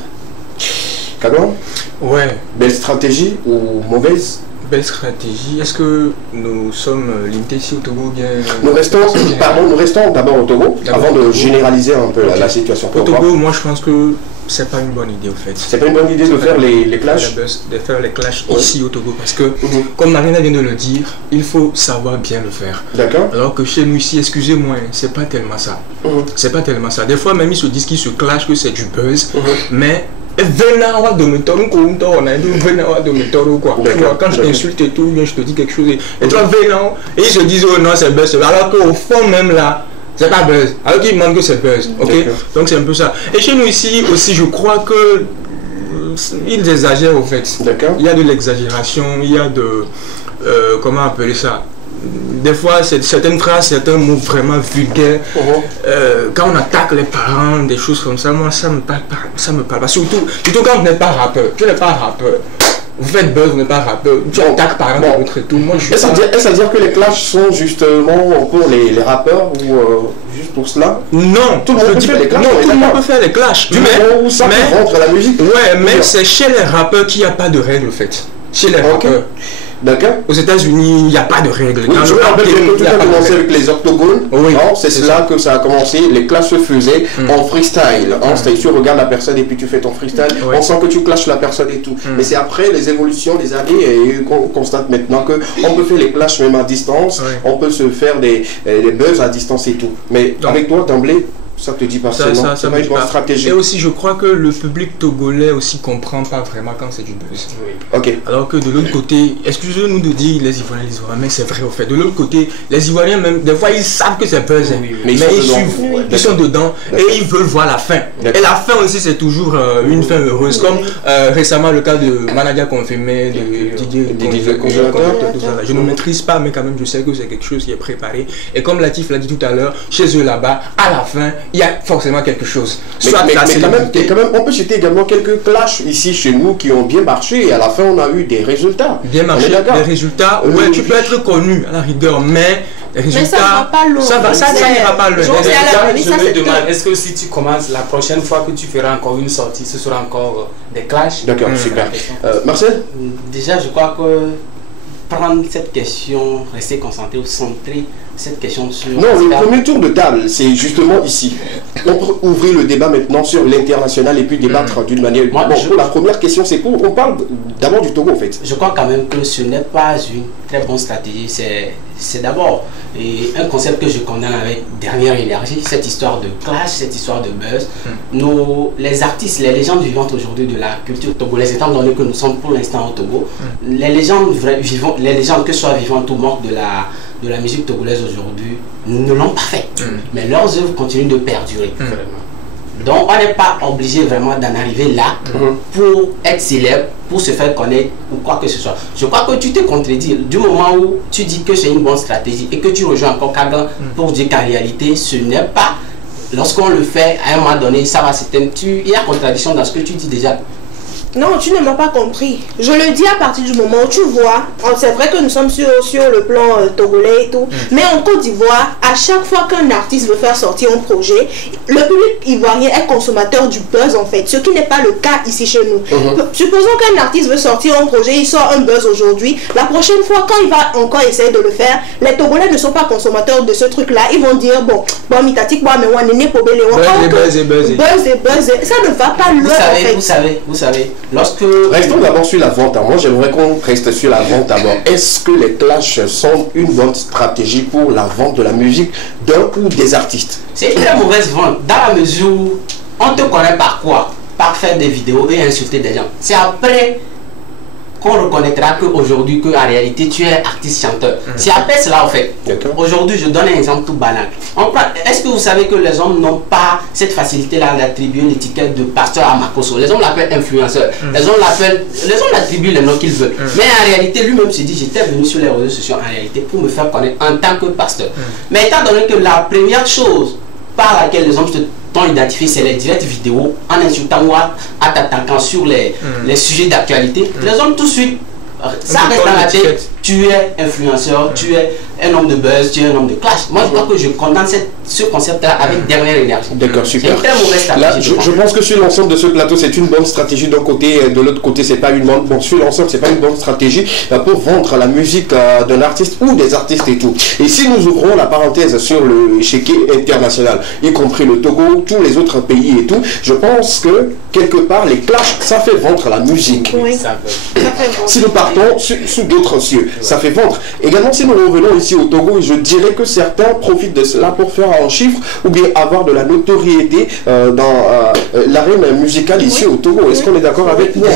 Kadouan? Ouais. Belle stratégie ou mauvaise? Belle stratégie. Est-ce que nous sommes limités ici au Togo bien? Nous restons d'abord au Togo avant de généraliser un peu la situation. Au Togo, moi je pense que c'est pas une bonne idée au fait. C'est pas une bonne idée de faire les clashs? De faire les clashs ici au Togo parce que, comme Marina vient de le dire, il faut savoir bien le faire. D'accord. Alors que chez nous ici, excusez-moi, c'est pas tellement ça. C'est pas tellement ça. Des fois même ils se disent qu'ils se clashent, que c'est du buzz, mais quand je t'insulte et tout, je te dis quelque chose et toi venant et ils se disent oh non c'est buzz, alors qu'au fond même là c'est pas buzz, alors qu'ils demandent que c'est buzz. Donc c'est un peu ça. Et chez nous ici aussi je crois que ils exagèrent au fait. Il y a de l'exagération, il y a de comment appeler ça, des fois certaines phrases, certains mots vraiment vulgaires. Quand on attaque les parents, des choses comme ça, moi ça me parle pas. Surtout quand vous n'êtes pas rappeur. Tu n'es pas rappeur. Vous faites buzz, vous n'êtes pas rappeur. Tu attaques parents de votre et tout. Moi, est-ce à dire que les clashs sont justement pour les rappeurs ou juste pour cela? Non, tout le monde peut faire les clashs. Non, tout le monde peut faire les clashs. Mais ça peut rendre la musique. Ouais, mais c'est chez les rappeurs qu'il n'y a pas de règles en fait. Chez les rappeurs. D'accord. Aux États-Unis, il n'y a pas de règles. Oui, je me rappelle que tout a commencé avec les octogones. C'est cela que ça a commencé. Les clashs se faisaient en freestyle. Tu regardes la personne et puis tu fais ton freestyle. On sent que tu clashes la personne et tout. Mais c'est après les évolutions des années et qu'on constate maintenant qu'on peut faire les clashs même à distance. On peut se faire des buzz à distance et tout. Mais avec toi, d'emblée, ça te dit pas seulement, c'est pas une bonne stratégie. Et aussi, je crois que le public togolais aussi comprend pas vraiment quand c'est du buzz. Alors que de l'autre côté, excusez-nous de dire les Ivoiriens, mais c'est vrai au fait. De l'autre côté, les Ivoiriens même, des fois, ils savent que c'est buzz, mais ils sont dedans et ils veulent voir la fin. Et la fin aussi, c'est toujours une fin heureuse. Comme récemment le cas de Manadia confirmé, de Didier Congélateur, tout ça. Je ne maîtrise pas, mais quand même, je sais que c'est quelque chose qui est préparé. Et comme Latif l'a dit tout à l'heure, chez eux là-bas, à la fin, il y a forcément quelque chose. Mais quand même, on peut citer également quelques clashs ici chez nous qui ont bien marché et à la fin on a eu des résultats. Bien marché, des résultats. Ouais, tu peux être connu à la rigueur, mais les résultats, ça n'ira pas loin. Je me demande, est-ce que si tu commences la prochaine fois que tu feras encore une sortie, ce sera encore des clashs? D'accord, super. Marcel? Déjà, je crois que prendre cette question, rester concentré ou centré cette question sur... Non, le premier tour de table, c'est justement ici. On peut ouvrir le débat maintenant sur l'international et puis débattre d'une manière... Pour la première question, c'est pour... On parle d'abord du Togo, en fait. Je crois quand même que ce n'est pas une très bonne stratégie. C'est d'abord un concept que je condamne avec dernière énergie, cette histoire de clash, cette histoire de buzz. Les artistes, les légendes vivantes aujourd'hui de la culture togolaise, étant donné que nous sommes pour l'instant au Togo, les légendes que ce soit vivantes ou mortes de la musique togolaise aujourd'hui ne l'ont pas fait. Mais leurs œuvres continuent de perdurer. Donc on n'est pas obligé vraiment d'en arriver là pour être célèbre, pour se faire connaître ou quoi que ce soit. Je crois que tu te contredis du moment où tu dis que c'est une bonne stratégie et que tu rejoins encore Kagan pour dire qu'en réalité ce n'est pas. Lorsqu'on le fait à un moment donné, ça va s'éteindre. Il y a contradiction dans ce que tu dis déjà. Non, tu ne m'as pas compris. Je le dis à partir du moment où tu vois, c'est vrai que nous sommes sur le plan togolais et tout, mais en Côte d'Ivoire, à chaque fois qu'un artiste veut faire sortir un projet, le public ivoirien est consommateur du buzz en fait, ce qui n'est pas le cas ici chez nous. Supposons qu'un artiste veut sortir un projet, il sort un buzz aujourd'hui, la prochaine fois quand il va encore essayer de le faire, les Togolais ne sont pas consommateurs de ce truc-là, ils vont dire bon, mitatik, mais on est pobé, buzz, ça ne va pas loin en fait. Vous savez, lorsque... Restons d'abord sur la vente. Moi, j'aimerais qu'on reste sur la vente d'abord. Est-ce que les clashs sont une bonne stratégie pour la vente de la musique d'un ou des artistes? C'est une très mauvaise vente, dans la mesure où on te connaît par quoi? Par faire des vidéos et insulter des gens. C'est après qu'on reconnaîtra qu'aujourd'hui, qu'en réalité, tu es artiste-chanteur. C'est après cela, en fait. Aujourd'hui, je donne un exemple tout banal. Est-ce que vous savez que les hommes n'ont pas cette facilité-là d'attribuer l'étiquette de pasteur à Makoso? Les hommes l'appellent influenceur. Les hommes l'attribuent les noms qu'ils veulent. Mais en réalité, lui-même se dit, j'étais venu sur les réseaux sociaux, en réalité, pour me faire connaître en tant que pasteur. Mais étant donné que la première chose par laquelle les hommes t'ont identifié, c'est les directs vidéo en insultant ou en t'attaquant sur les sujets d'actualité. Les hommes tout de suite, ça reste dans la tête, tu es influenceur, tu es un homme de buzz, tu es un homme de clash. Moi, je crois que je condamne ce concept-là avec dernière énergie. D'accord, super. C'est une très mauvaise stratégie. Là, je pense que sur l'ensemble de ce plateau, c'est une bonne stratégie d'un côté, de l'autre côté, c'est pas une bonne. Bon, sur l'ensemble, c'est pas une bonne stratégie pour vendre la musique d'un artiste ou des artistes et tout. Et si nous ouvrons la parenthèse sur le chéquier international, y compris le Togo, tous les autres pays et tout, je pense que quelque part, les clashs, ça fait vendre la musique. Oui, ça fait vendre. Si nous partons sous d'autres cieux, ça fait vendre. Également, si nous revenons ici au Togo, je dirais que certains profitent de cela pour faire un chiffre ou bien avoir de la notoriété dans l'arène musicale ici au Togo. Est-ce qu'on est d'accord avec moi?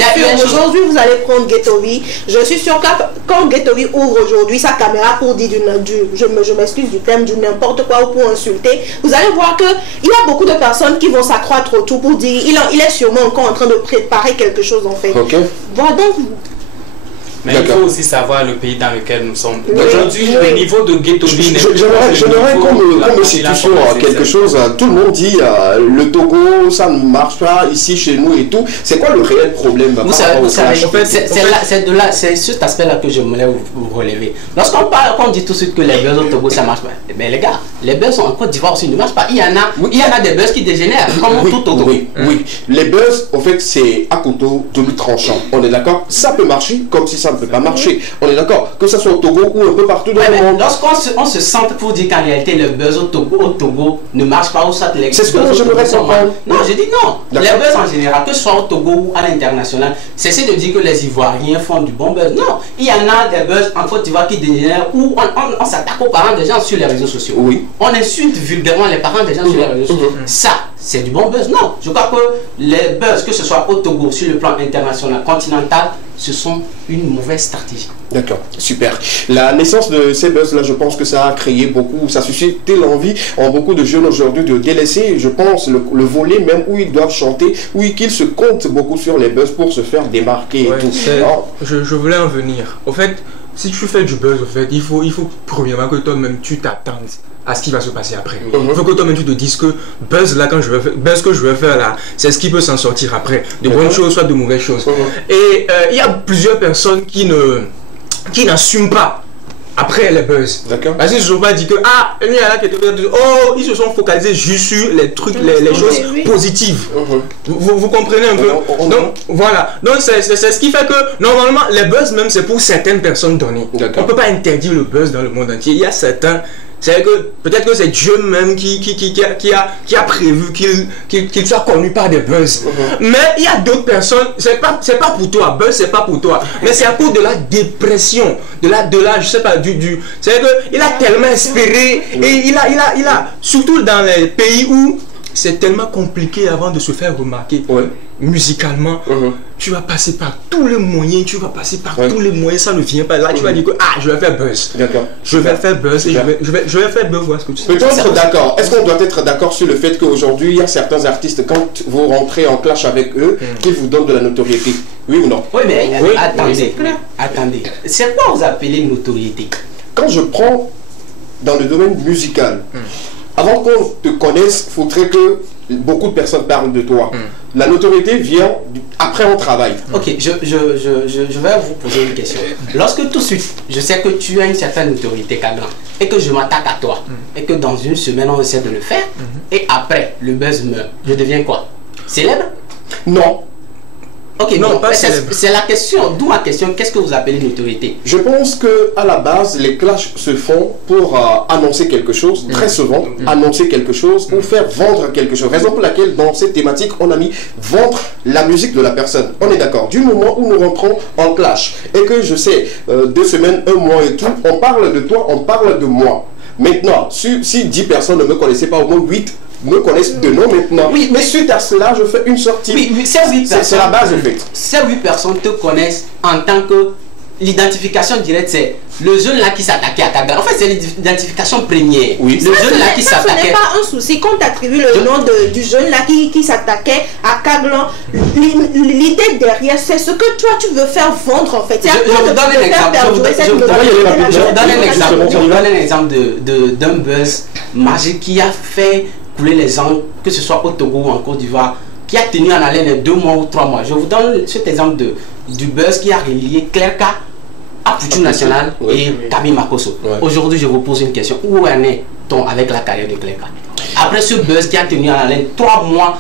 Aujourd'hui, vous allez prendre Ghettovi. Je suis sûr que quand Ghettovi ouvre aujourd'hui sa caméra pour dire je m'excuse du terme, du n'importe quoi ou pour insulter, vous allez voir qu'il y a beaucoup de personnes qui vont s'accroître autour pour dire il est sûrement encore en train de préparer quelque chose en fait. Voilà donc. Mais il faut aussi savoir le pays dans lequel nous sommes. Aujourd'hui, le niveau de Ghettovi... J'aimerais qu'on me situe sur quelque chose. Tout le monde dit le Togo, ça ne marche pas ici chez nous et tout. C'est quoi le réel problème? Vous savez, c'est cet aspect-là que je voulais vous relever. Lorsqu'on parle, on dit tout de suite que les buzz au Togo, ça ne marche pas. Mais les gars, les buzz en Côte d'Ivoire aussi ne marchent pas. Il y en a des buzz qui dégénèrent, comme tout au Togo. Oui, les buzz, en fait, c'est à couteau double tranchant. On est d'accord? Ça peut marcher comme si ça ne peut pas marcher. On est d'accord? Que ce soit au Togo ou un peu partout dans le monde. Lorsqu'on se sente pour dire qu'en réalité le buzz au Togo ne marche pas, ou ça c'est ce que j'aimerais comprendre. Non, je dis non. Les buzz en général, que ce soit au Togo ou à l'international, cessez de dire que les Ivoiriens font du bon buzz. Non, il y en a des buzz en Côte d'Ivoire qui dégénèrent où on s'attaque aux parents des gens sur les réseaux sociaux. Oui. On insulte vulgairement les parents des gens sur les réseaux sociaux. Ça, c'est du bon buzz. Non, je crois que les buzz, que ce soit au Togo, sur le plan international, continental, ce sont une mauvaise stratégie. D'accord, super. La naissance de ces buzz-là, je pense que ça a créé beaucoup, ça a suscité l'envie en beaucoup de jeunes aujourd'hui de délaisser, je pense, le volet même où ils doivent chanter, où qu'ils se comptent beaucoup sur les buzz pour se faire démarquer et tout. Je voulais en venir. Au fait, si tu fais du buzz, au fait, il faut premièrement que toi-même tu t'attendes à ce qui va se passer après. Il faut que toi-même tu te dises que buzz là, quand je vais faire, buzz que je vais faire là, c'est ce qui peut s'en sortir après, de bonnes choses soit de mauvaises choses. Et il y a plusieurs personnes qui n'assument pas après les buzz. D'accord. Parce qu'ils ne se sont pas dit que lui il y en a qui ils se sont focalisés juste sur les trucs, les choses positives. Vous comprenez un peu? Donc voilà. Donc c'est ce qui fait que normalement les buzz même c'est pour certaines personnes données. On ne peut pas interdire le buzz dans le monde entier. Il y a certains. C'est que peut-être que c'est Dieu même qui a prévu qu'il soit connu par des buzz. Mais il y a d'autres personnes, c'est pas pour toi, buzz c'est pas pour toi. Mais c'est à cause de la dépression, de la je sais pas, c'est que il a tellement espéré et il a surtout dans les pays où c'est tellement compliqué avant de se faire remarquer. Musicalement, tu vas passer par tous les moyens, tous les moyens, ça ne vient pas. Là, tu vas dire que je vais faire buzz. D'accord. Je vais faire buzz et je vais faire buzz, voilà ce que tu sais. Peut-on être d'accord? Est-ce qu'on doit être d'accord sur le fait qu'aujourd'hui, il y a certains artistes, quand vous rentrez en clash avec eux, qu'ils vous donnent de la notoriété? Oui ou non? Oui, mais attendez. C'est quoi vous appelez notoriété? Quand je prends dans le domaine musical, avant qu'on te connaisse, il faudrait que beaucoup de personnes parlent de toi. La notoriété vient après on travaille. Ok, je vais vous poser une question. Lorsque tout de suite, je sais que tu as une certaine notoriété, Kaglan, et que je m'attaque à toi, et que dans une semaine on essaie de le faire, et après le buzz meurt, je deviens quoi? Célèbre? Non. Ok, non, pas c'est la question, d'où ma question, qu'est-ce que vous appelez notoriété? Je pense que à la base, les clashs se font pour annoncer quelque chose, très souvent, annoncer quelque chose ou faire vendre quelque chose. Raison pour laquelle dans cette thématique, on a mis vendre la musique de la personne. On est d'accord. Du moment où nous rentrons en clash et que je sais, 2 semaines, 1 mois et tout, on parle de toi, on parle de moi. Maintenant, si 10 personnes ne me connaissaient pas, au moins 8 me connaissent de nom maintenant. Oui, mais suite à cela, je fais une sortie. Oui, ces 8 personnes, c'est la base en fait. Ces 8 personnes te connaissent en tant que l'identification directe, c'est le jeune là qui s'attaquait à Kaglan. En fait, c'est l'identification première. Oui. Le jeune là qui s'attaquait. Ce n'est pas un souci. Quand tu attribues le nom du jeune là qui s'attaquait à Kaglan, l'idée derrière, c'est ce que toi tu veux faire vendre en fait. Je vous donne un exemple. Je vous donne un exemple d'un buzz magique qui a fait couler les gens, que ce soit au Togo ou en Côte d'Ivoire, qui a tenu en haleine 2 mois ou 3 mois. Je vous donne cet exemple du buzz qui a relié Clerca à Poutou National et Kabi Makosso. Aujourd'hui, je vous pose une question. Où en est-on avec la carrière de Clerca? Après ce buzz qui a tenu en haleine 3 mois,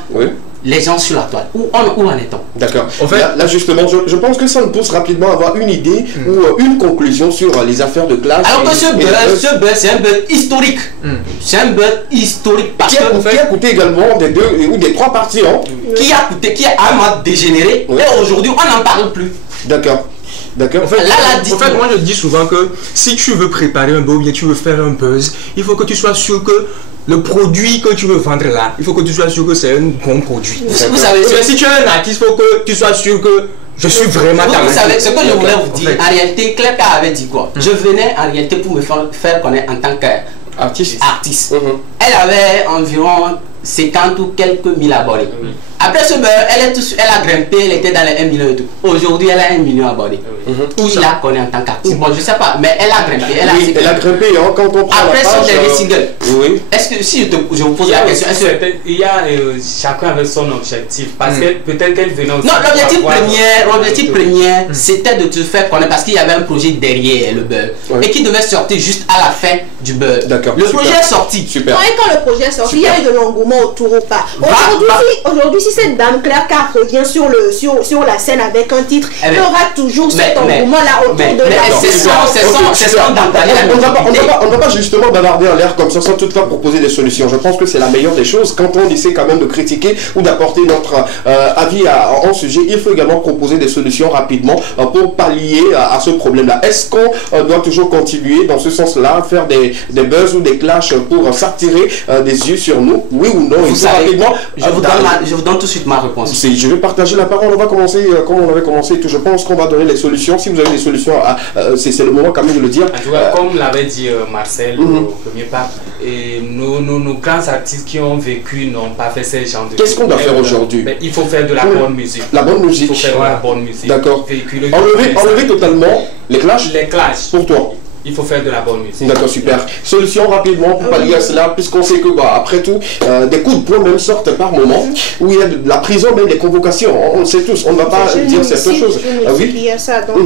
les gens sur la toile, où en est-on? D'accord. En fait, là justement, je pense que ça nous pousse rapidement à avoir une idée ou une conclusion sur les affaires de clash. Alors que ce buzz, c'est un buzz historique. C'est un buzz historique parce qui a coûté également des 2 ou des 3 parties. Hein. Qui a vraiment dégénéré. Et aujourd'hui, on n'en parle plus. D'accord. D'accord. En fait, moi je dis souvent que si tu veux préparer un buzz ou bien tu veux faire un buzz, il faut que tu sois sûr que le produit que tu veux vendre là, il faut que tu sois sûr que c'est un bon produit. Vous savez, si tu es un artiste, il faut que tu sois sûr que je suis vraiment talentueux. Vous savez, ce que je voulais vous dire, en réalité, Clerca avait dit quoi? Je venais en réalité pour me faire connaître en tant qu'artiste. Elle avait environ 50 ou quelques mille abonnés. Après ce beurre, elle a grimpé, elle était dans les 1 million et tout. Aujourd'hui, elle a 1 million d'abonnés. Qui la connaît en tant qu'artiste? Bon, je sais pas, mais elle a grimpé. Elle a grimpé, hein, quand on prend après son dernier single. Oui. Est-ce que, si je vous pose la question, il y a chacun avait son objectif. Parce que peut-être qu'elle venait aussi. Non, l'objectif premier, c'était de te faire connaître parce qu'il y avait un projet derrière le beurre. Et qui devait sortir juste à la fin du beurre. D'accord. Le projet est sorti. Super. Quand le projet est sorti, il y a eu de l'engouement autour ou pas. Aujourd'hui, si cette dame Clerca revient sur la scène avec un titre, il y aura toujours cet engouement là autour de on ne va pas justement bavarder en l'air comme ça sans toutefois proposer des solutions. Je pense que c'est la meilleure des choses. Quand on essaie quand même de critiquer ou d'apporter notre avis en sujet, il faut également proposer des solutions rapidement pour pallier à ce problème-là. Est-ce qu'on doit toujours continuer dans ce sens-là, faire des buzz ou des clashs pour s'attirer des yeux sur nous? Oui ou non? Vous savez, rapidement, je vous donne tout de suite ma réponse. Je vais partager la parole. On va commencer comme on avait commencé. Je pense qu'on va donner les solutions. Si vous avez des solutions, c'est le moment quand même de le dire. Comme l'avait dit Marcel au premier pas, et nos grands artistes qui ont vécu n'ont pas fait ces genres de... Qu'est-ce qu'on doit faire aujourd'hui? Il faut faire de la bonne musique. La bonne musique. Il faut faire de la bonne musique. D'accord. Enlever totalement les clashs. Les clashs. Pour toi. Il faut faire de la bonne musique. D'accord, super. Solution rapidement pour pallier à cela, puisqu'on sait que, après tout, des coups de poing même sortent par moment, où il y a de la prison, même des convocations. On le sait tous, on ne va pas dire certaines choses. Ça. Donc,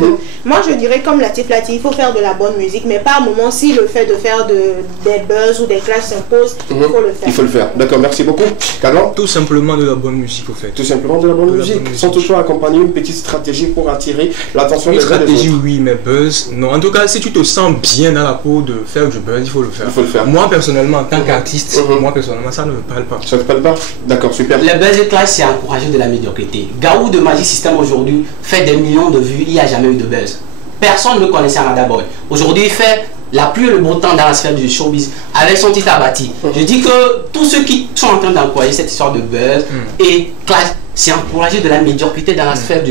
moi, je dirais comme Latif, il faut faire de la bonne musique, mais par moment, si le fait de faire des buzz ou des clashs s'impose, il faut le faire. Il faut le faire. D'accord, merci beaucoup. Kaglan? Tout simplement de la bonne musique, au fait. Tout simplement de la bonne musique. Sans toutefois accompagner une petite stratégie pour attirer l'attention des autres. Une stratégie, oui, mais buzz, non. En tout cas, si tu te sens bien dans la peau de faire du buzz, il faut le faire. Il faut le faire. Moi personnellement, en tant qu'artiste, ça ne me parle pas. Ça ne te parle pas? D'accord, super. Le buzz et clash, c'est encourager de la médiocrité. Gaou de Magic System aujourd'hui fait des millions de vues, il n'y a jamais eu de buzz. Personne ne connaissait Amada Boy. Aujourd'hui, il fait la pluie et le beau temps dans la sphère du showbiz avec son titre Abati. Je dis que tous ceux qui sont en train d'encourager cette histoire de buzz et clash, c'est encourager de la médiocrité dans la sphère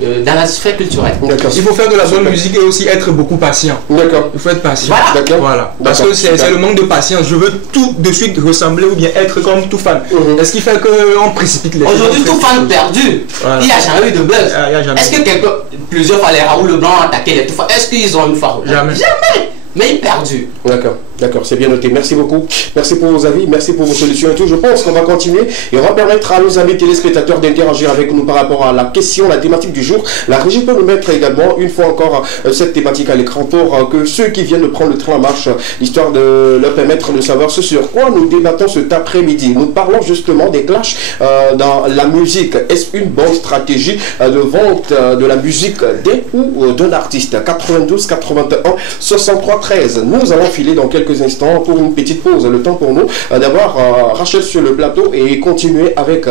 dans la sphère culturelle. Il faut faire de la bonne musique et aussi être beaucoup patient. D'accord. Il faut être patient. Voilà. Parce que c'est le manque de patience. Je veux tout de suite ressembler ou bien être comme tout fan. Est-ce qu'il fait qu'on précipite les choses? Aujourd'hui, tout fan perdu. Il n'y a jamais eu de buzz. Est-ce que plusieurs fois les Raoul Leblanc ont attaqué les tout fans? Est-ce qu'ils ont une fois? Jamais. mais perdu. D'accord, d'accord, c'est bien noté. Merci beaucoup. Merci pour vos avis, merci pour vos solutions et tout. Je pense qu'on va continuer et on va permettre à nos amis téléspectateurs d'interagir avec nous par rapport à la question, la thématique du jour. La régie peut nous mettre également, une fois encore, cette thématique à l'écran pour que ceux qui viennent de prendre le train en marche, histoire de leur permettre de savoir ce sur quoi nous débattons cet après-midi. Nous parlons justement des clashs dans la musique. Est-ce une bonne stratégie de vente de la musique d'un ou d'un artiste? 92 81 63 13. Nous allons filer dans quelques instants pour une petite pause. Le temps pour nous d'avoir Rachel sur le plateau et continuer avec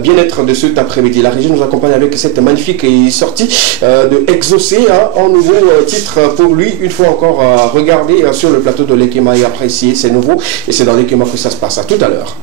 bien-être de cet après-midi. La régie nous accompagne avec cette magnifique sortie de Exaucé, en nouveau titre pour lui. Une fois encore, regardez sur le plateau de l'Ekema et appréciez. C'est nouveau et c'est dans l'Ekema que ça se passe. À tout à l'heure.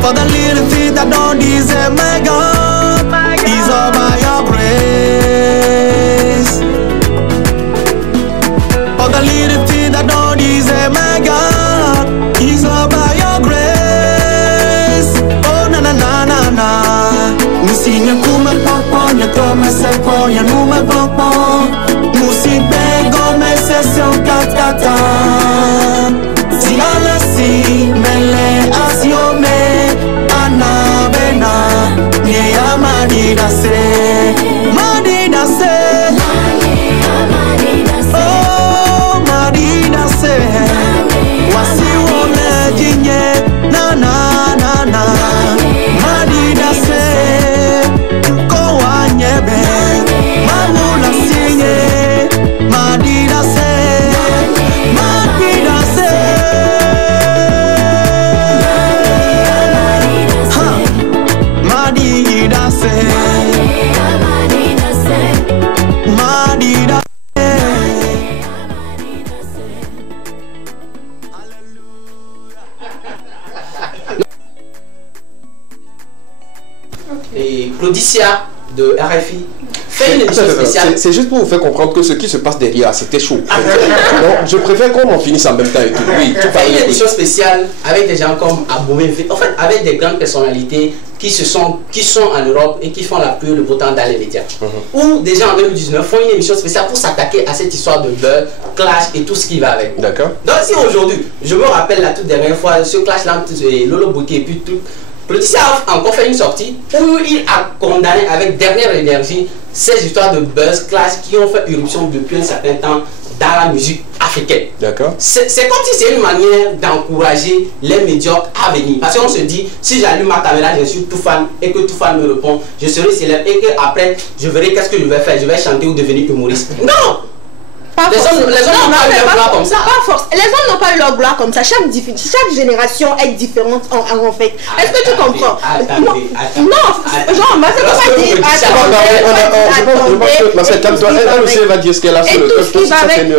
For the little things that don't deserve my God, is all by your grace. For the little things that don't deserve my God, is all by your grace. Oh na na na na na. Musinya kuma popo, nya tome se po, nya numa popo. Music bego me se se o katata. Si ala si mele asio me anabena nye ya madida se oh madida se wasi wole jinye na na na na madida se ko wanyebe mamula sinye madida se Et Claudicia de RFI fait une émission spéciale. C'est juste pour vous faire comprendre que ce qui se passe derrière, c'était chaud. Donc, je préfère qu'on en finisse en même temps et tout. Oui, tout fait une émission spéciale avec des gens comme Aboumé, en fait, avec des grandes personnalités qui sont en Europe et qui font la pluie le beau temps dans les médias. Ou des gens en 2019 font une émission spéciale pour s'attaquer à cette histoire de buzz, clash et tout ce qui va avec. D'accord. Donc si aujourd'hui, je me rappelle la toute dernière fois, ce clash-là, Lolo Bouquet et puis tout, Politicien a encore fait une sortie où il a condamné avec dernière énergie ces histoires de buzz, clash qui ont fait irruption depuis un certain temps dans la musique africaine. D'accord. C'est comme si c'est une manière d'encourager les médiocres à venir. Parce qu'on se dit, si j'allume ma caméra, je suis tout fan et que tout fan me répond, je serai célèbre et que après je verrai qu'est-ce que je vais faire, je vais chanter ou devenir humoriste. Non! Les hommes n'ont pas eu leur gloire comme ça. Pas force. Les hommes n'ont pas eu leur gloire comme ça. Chaque génération est différente en fait. Est-ce que tu comprends? Non, genre, moi, c'est pas dire. Attendez. Calme-toi. Elle aussi va dire ce qu'elle a sur le cœur.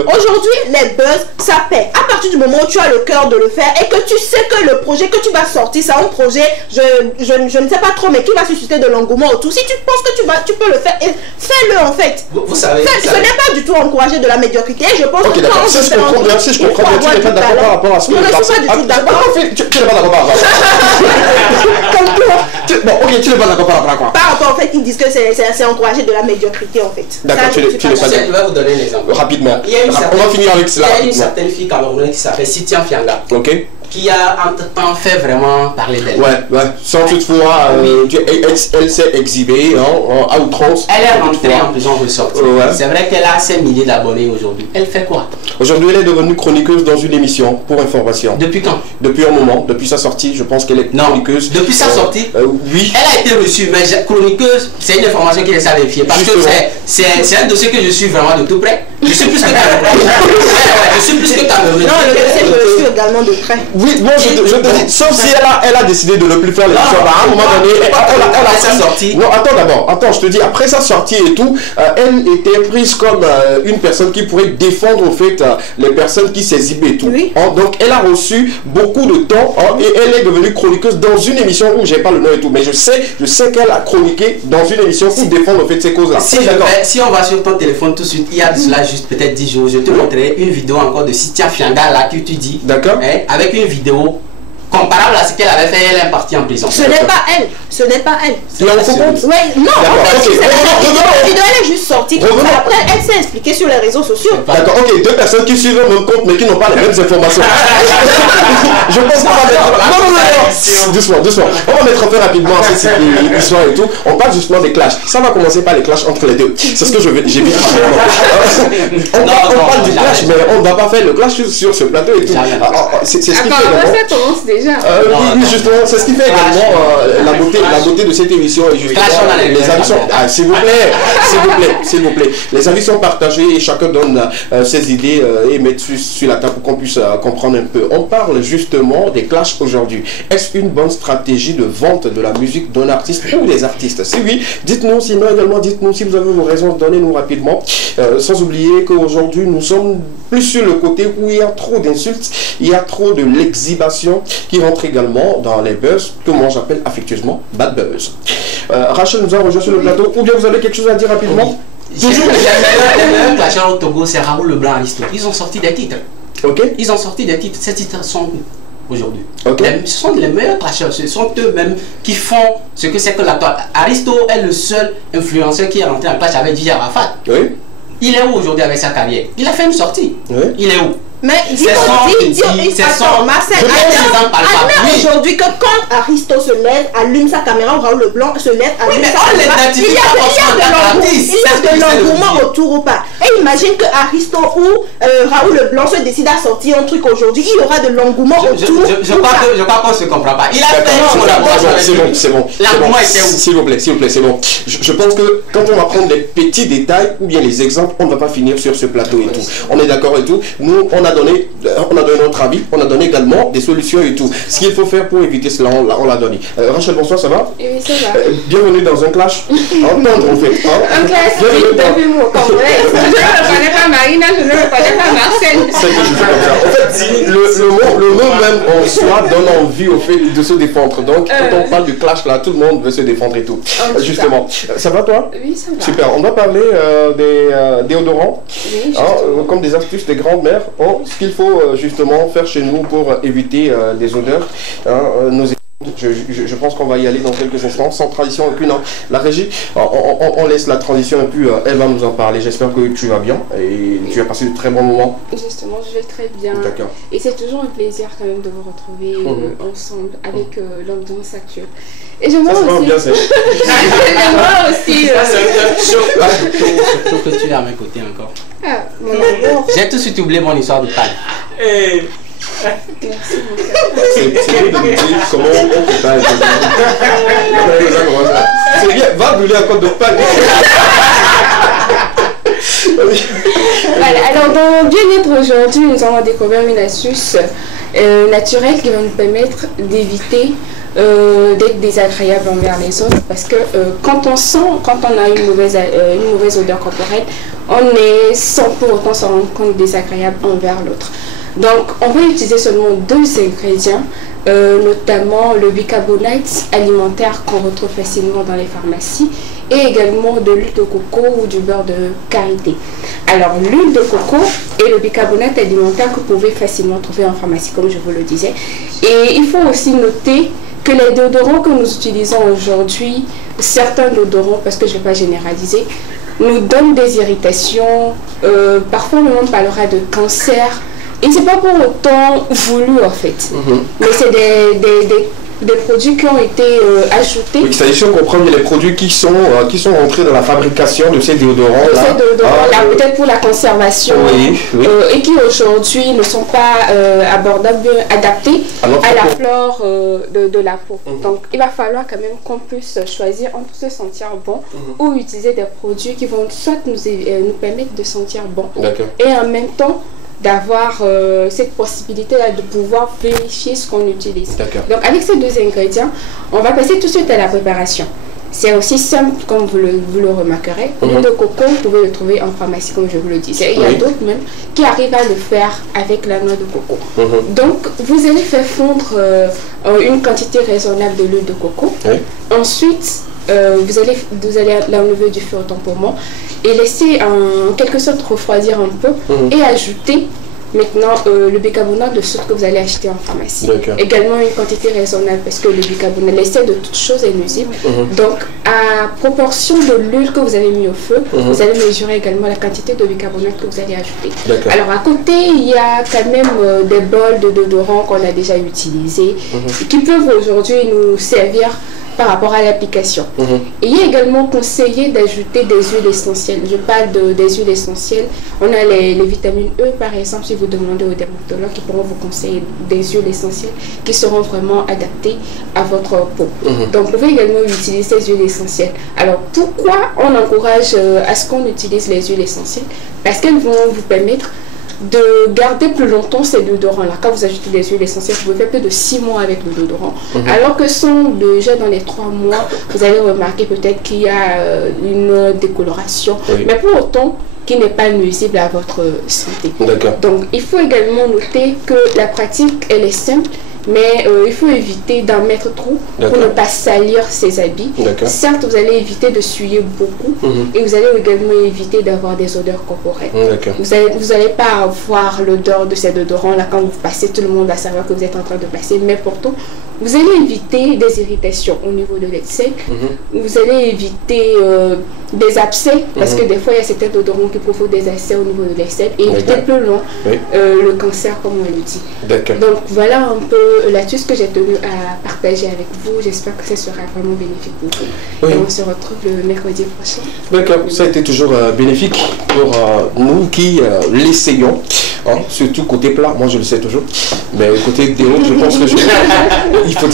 Aujourd'hui, les buzz, ça paie. À partir du moment où tu as le cœur de le faire et que tu sais que le projet que tu vas sortir, c'est un projet, je ne sais pas trop, mais qui va susciter de l'engouement autour. Si tu penses que tu peux le faire, fais-le en fait. Vous savez. Ce n'est pas du tout encourager de la médiocrité. Je pense que d'accord. Si je comprends bien, tu n'es pas d'accord par rapport à ce que je ne suis pas du tout d'accord. Tu n'es pas d'accord par rapport à ça. Bon, ok, tu n'es pas d'accord par rapport à quoi? Par rapport, en fait, ils disent que c'est encourager de la médiocrité, en fait. D'accord, tu n'es pas d'accord. Je vais vous donner un exemple. Rapidement. On va finir avec cela. Il y a une certaine fille camerounaise qui s'appelle Sitian Fianga. Ok. Qui a entre-temps fait vraiment parler d'elle. Ouais. Sans toutefois, elle s'est exhibée à outrance. Elle est rentrée en prison ressortie. Ouais. C'est vrai qu'elle a 5 milliers d'abonnés aujourd'hui. Elle fait quoi? Aujourd'hui, elle est devenue chroniqueuse dans une émission pour information. Depuis quand? Depuis un moment. Depuis sa sortie, je pense qu'elle est chroniqueuse. Depuis sa sortie? Oui. Elle a été reçue, mais chroniqueuse, c'est une information qui est à vérifier. Parce que c'est un dossier que je suis vraiment de tout près. Je suis plus que je suis plus que Cameroun. Non, le dossier, je le suis également de près. Oui, bon, je te dis, sauf si elle a décidé de ne plus faire l'émission. À un moment donné, elle a sa sortie. Non, attends, je te dis, après sa sortie et tout, elle était prise comme une personne qui pourrait défendre au fait les personnes qui s'exhibaient et tout. Oui. Donc elle a reçu beaucoup de temps et elle est devenue chroniqueuse dans une émission où j'ai pas le nom et tout, mais je sais qu'elle a chroniqué dans une émission pour défendre au fait ces causes-là. Si on va sur ton téléphone tout de suite, il y a de cela juste peut-être 10 jours, je te montrerai une vidéo encore de Sitia Fianga là que tu dis. D'accord. Avec une vidéo comparable à ce qu'elle avait fait, elle est partie en prison. Ce n'est pas elle. Tu as un faux compte? Oui, non, en fait, la vidéo elle est juste sortie. Après, elle s'est expliquée sur les réseaux sociaux. D'accord, ok, deux personnes qui suivent le même compte mais qui n'ont pas les mêmes informations. Je pense qu'on va mettre... Non, doucement. On va mettre un peu rapidement à cette histoire et tout. On parle justement des clashs. Ça va commencer par les clashs entre les deux. C'est ce que j'ai vu rapidement. On parle du clash, mais on ne va pas faire le clash sur ce plateau et tout. C'est ce qui fait déjà. Oui, justement, c'est ce qui fait également la beauté de cette émission. Et justement, les avis sont... s'il vous plaît. Les avis sont partagés et chacun donne ses idées et met sur la table pour qu'on puisse comprendre un peu. On parle justement des clashs aujourd'hui. Est-ce une bonne stratégie de vente de la musique d'un artiste ou des artistes? Si oui, dites-nous. Sinon également, dites-nous si vous avez vos raisons. Donnez-nous rapidement. Sans oublier qu'aujourd'hui, nous sommes plus sur le côté où il y a trop d'insultes, il y a trop de l'exhibition qui rentre également dans les buzz que moi j'appelle affectueusement bad buzz. Rachel nous a rejoint sur le plateau, ou bien vous avez quelque chose à dire rapidement? Toujours. Les meilleurs clasheurs au Togo, c'est Raoul Leblanc et Aristo. Ils ont sorti des titres. Ok. Ils ont sorti des titres. Ces titres sont aujourd'hui. Okay. Ce sont les meilleurs clasheurs. Ce sont eux-mêmes qui font ce que c'est que la toile. Aristo est le seul influenceur qui est rentré en clash avec DJ Arafat. Oui. Il est où aujourd'hui avec sa carrière? Il a fait une sortie. Oui. Il est où? Mais Marcel, aujourd'hui que quand Aristo se lève, allume sa caméra, Raoul Leblanc se lève, allume sa caméra, il y a de l'engouement autour ou pas. Et imagine que Aristo ou Raoul Leblanc se décide à sortir un truc aujourd'hui, il y aura de l'engouement autour. Je crois qu'on ne se comprend pas. Il a fait c'est bon. L'engouement était où? S'il vous plaît, c'est bon. Je pense que quand on va prendre les petits détails ou bien les exemples, on ne va pas finir sur ce plateau et tout. On est d'accord et tout. Nous, on a donné notre avis, on a donné également des solutions et tout. Ce qu'il faut faire pour éviter cela, on l'a donné. Rachel, bonsoir, ça va? Oui, ça va. Bienvenue dans un clash. Entendre, en fait. Un clash, depuis mon Congolais. Je ne reconnais pas Marina, je ne reconnais pas Marcel. C'est quelque chose comme ça. En fait, le mot même en soi donne envie au fait de se défendre. Donc, quand on parle du clash là, tout le monde veut se défendre et tout. Justement. Ça va toi? Oui, ça va. Super. On va parler des déodorants. Oui, comme des astuces des grandes-mères. Ce qu'il faut justement faire chez nous pour éviter les odeurs. Nos Je pense qu'on va y aller dans quelques instants, sans transition aucune. La régie, on laisse la transition un peu, elle va nous en parler. J'espère que tu vas bien et tu as passé de très bons moments. Justement, je vais très bien. D'accord. Et c'est toujours un plaisir quand même de vous retrouver ensemble avec l'ambiance actuelle. Et j'aimerais aussi... J'aimerais aussi... Surtout que tu es à mes côtés encore. Ah, mon amour. J'ai tout de suite oublié mon histoire de Pâques. Merci, mon cœur. C'est bien de nous dire comment on prépare. C'est bien, va brûler un code de Pâques. Voilà, alors dans Bien-être aujourd'hui, nous allons découvrir une astuce naturelle qui va nous permettre d'éviter d'être désagréable envers les autres, parce que quand on a une mauvaise odeur corporelle, on est sans pour autant se rendre compte désagréable envers l'autre. Donc on va utiliser seulement 2 ingrédients, notamment le bicarbonate alimentaire qu'on retrouve facilement dans les pharmacies et également de l'huile de coco ou du beurre de karité. Alors l'huile de coco et le bicarbonate alimentaire que vous pouvez facilement trouver en pharmacie, comme je vous le disais. Et il faut aussi noter que les déodorants que nous utilisons aujourd'hui, certains déodorants, parce que je ne vais pas généraliser, nous donnent des irritations, parfois même on parlera de cancer. Et c'est pas pour autant voulu en fait, mais c'est des produits qui ont été ajoutés. Oui, c'est-à-dire qu'on comprend les produits qui sont entrés dans la fabrication de ces déodorants-là. Ces déodorants-là, peut-être pour la conservation, et qui aujourd'hui ne sont pas abordables, adaptés à la flore de la peau. Donc il va falloir quand même qu'on puisse choisir entre se sentir bon ou utiliser des produits qui vont soit nous permettre de sentir bon et en même temps d'avoir cette possibilité-là de pouvoir vérifier ce qu'on utilise. Donc avec ces 2 ingrédients, on va passer tout de suite à la préparation. C'est aussi simple comme vous le remarquerez. L'huile de coco, vous pouvez le trouver en pharmacie comme je vous le disais. Il y a d'autres même qui arrivent à le faire avec la noix de coco. Donc vous allez faire fondre une quantité raisonnable de l'huile de coco. Ensuite, vous allez l'enlever du feu autant pour moi et laisser en quelque sorte refroidir un peu et ajouter maintenant le bicarbonate de soude que vous allez acheter en pharmacie. Également une quantité raisonnable parce que le bicarbonate, l'essai de toute chose est nuisible. Donc à proportion de l'huile que vous avez mis au feu, vous allez mesurer également la quantité de bicarbonate que vous allez ajouter. Alors à côté, il y a quand même des bols de déodorant qu'on a déjà utilisés qui peuvent aujourd'hui nous servir par rapport à l'application. Et il est également conseillé d'ajouter des huiles essentielles. Je parle des huiles essentielles. On a les vitamines E par exemple, si vous demandez aux dermatologues, qui pourront vous conseiller des huiles essentielles qui seront vraiment adaptées à votre peau. Donc vous pouvez également utiliser ces huiles essentielles. Alors pourquoi on encourage à ce qu'on utilise les huiles essentielles? Parce qu'elles vont vous permettre de garder plus longtemps ces déodorants-là. Quand vous ajoutez des huiles essentielles, vous pouvez faire plus de 6 mois avec le déodorant. Alors que sont déjà dans les 3 mois, vous allez remarquer peut-être qu'il y a une décoloration. Mais pour autant, qui n'est pas nuisible à votre santé. Donc, il faut également noter que la pratique, elle est simple, mais il faut éviter d'en mettre trop pour ne pas salir ses habits. Certes, vous allez éviter de suer beaucoup et vous allez également éviter d'avoir des odeurs corporelles. Vous n'allez pas avoir l'odeur de ces déodorants-là quand vous passez, tout le monde va savoir que vous êtes en train de passer, mais pourtant, vous allez éviter des irritations au niveau de l'être sec. Vous allez éviter des abcès, parce que des fois, il y a certains déodorants qui provoquent des abcès au niveau de l'être sec, et éviter plus loin le cancer, comme on le dit. Donc, voilà un peu l'astuce que j'ai tenu à partager avec vous. J'espère que ce sera vraiment bénéfique pour vous. Et on se retrouve le mercredi prochain. Ça a été toujours bénéfique pour nous qui l'essayons. Surtout côté plat, moi je le sais toujours. Mais côté déo, je pense que il faut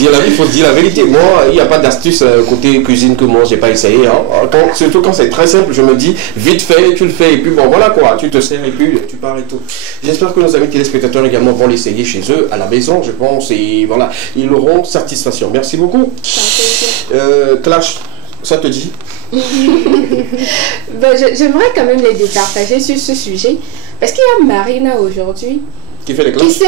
dire la vérité. Moi, il n'y a pas d'astuce côté cuisine que moi j'ai pas essayé. Surtout quand c'est très simple, je me dis vite fait, tu le fais et puis bon voilà quoi, tu te sers et puis tu pars et tout. J'espère que nos amis téléspectateurs également vont l'essayer chez eux, à la maison, je pense, et voilà, ils auront satisfaction. Merci beaucoup. Clash, ça te dit? J'aimerais quand même les départager sur ce sujet, parce qu'il y a Marina aujourd'hui qui fait les clashes.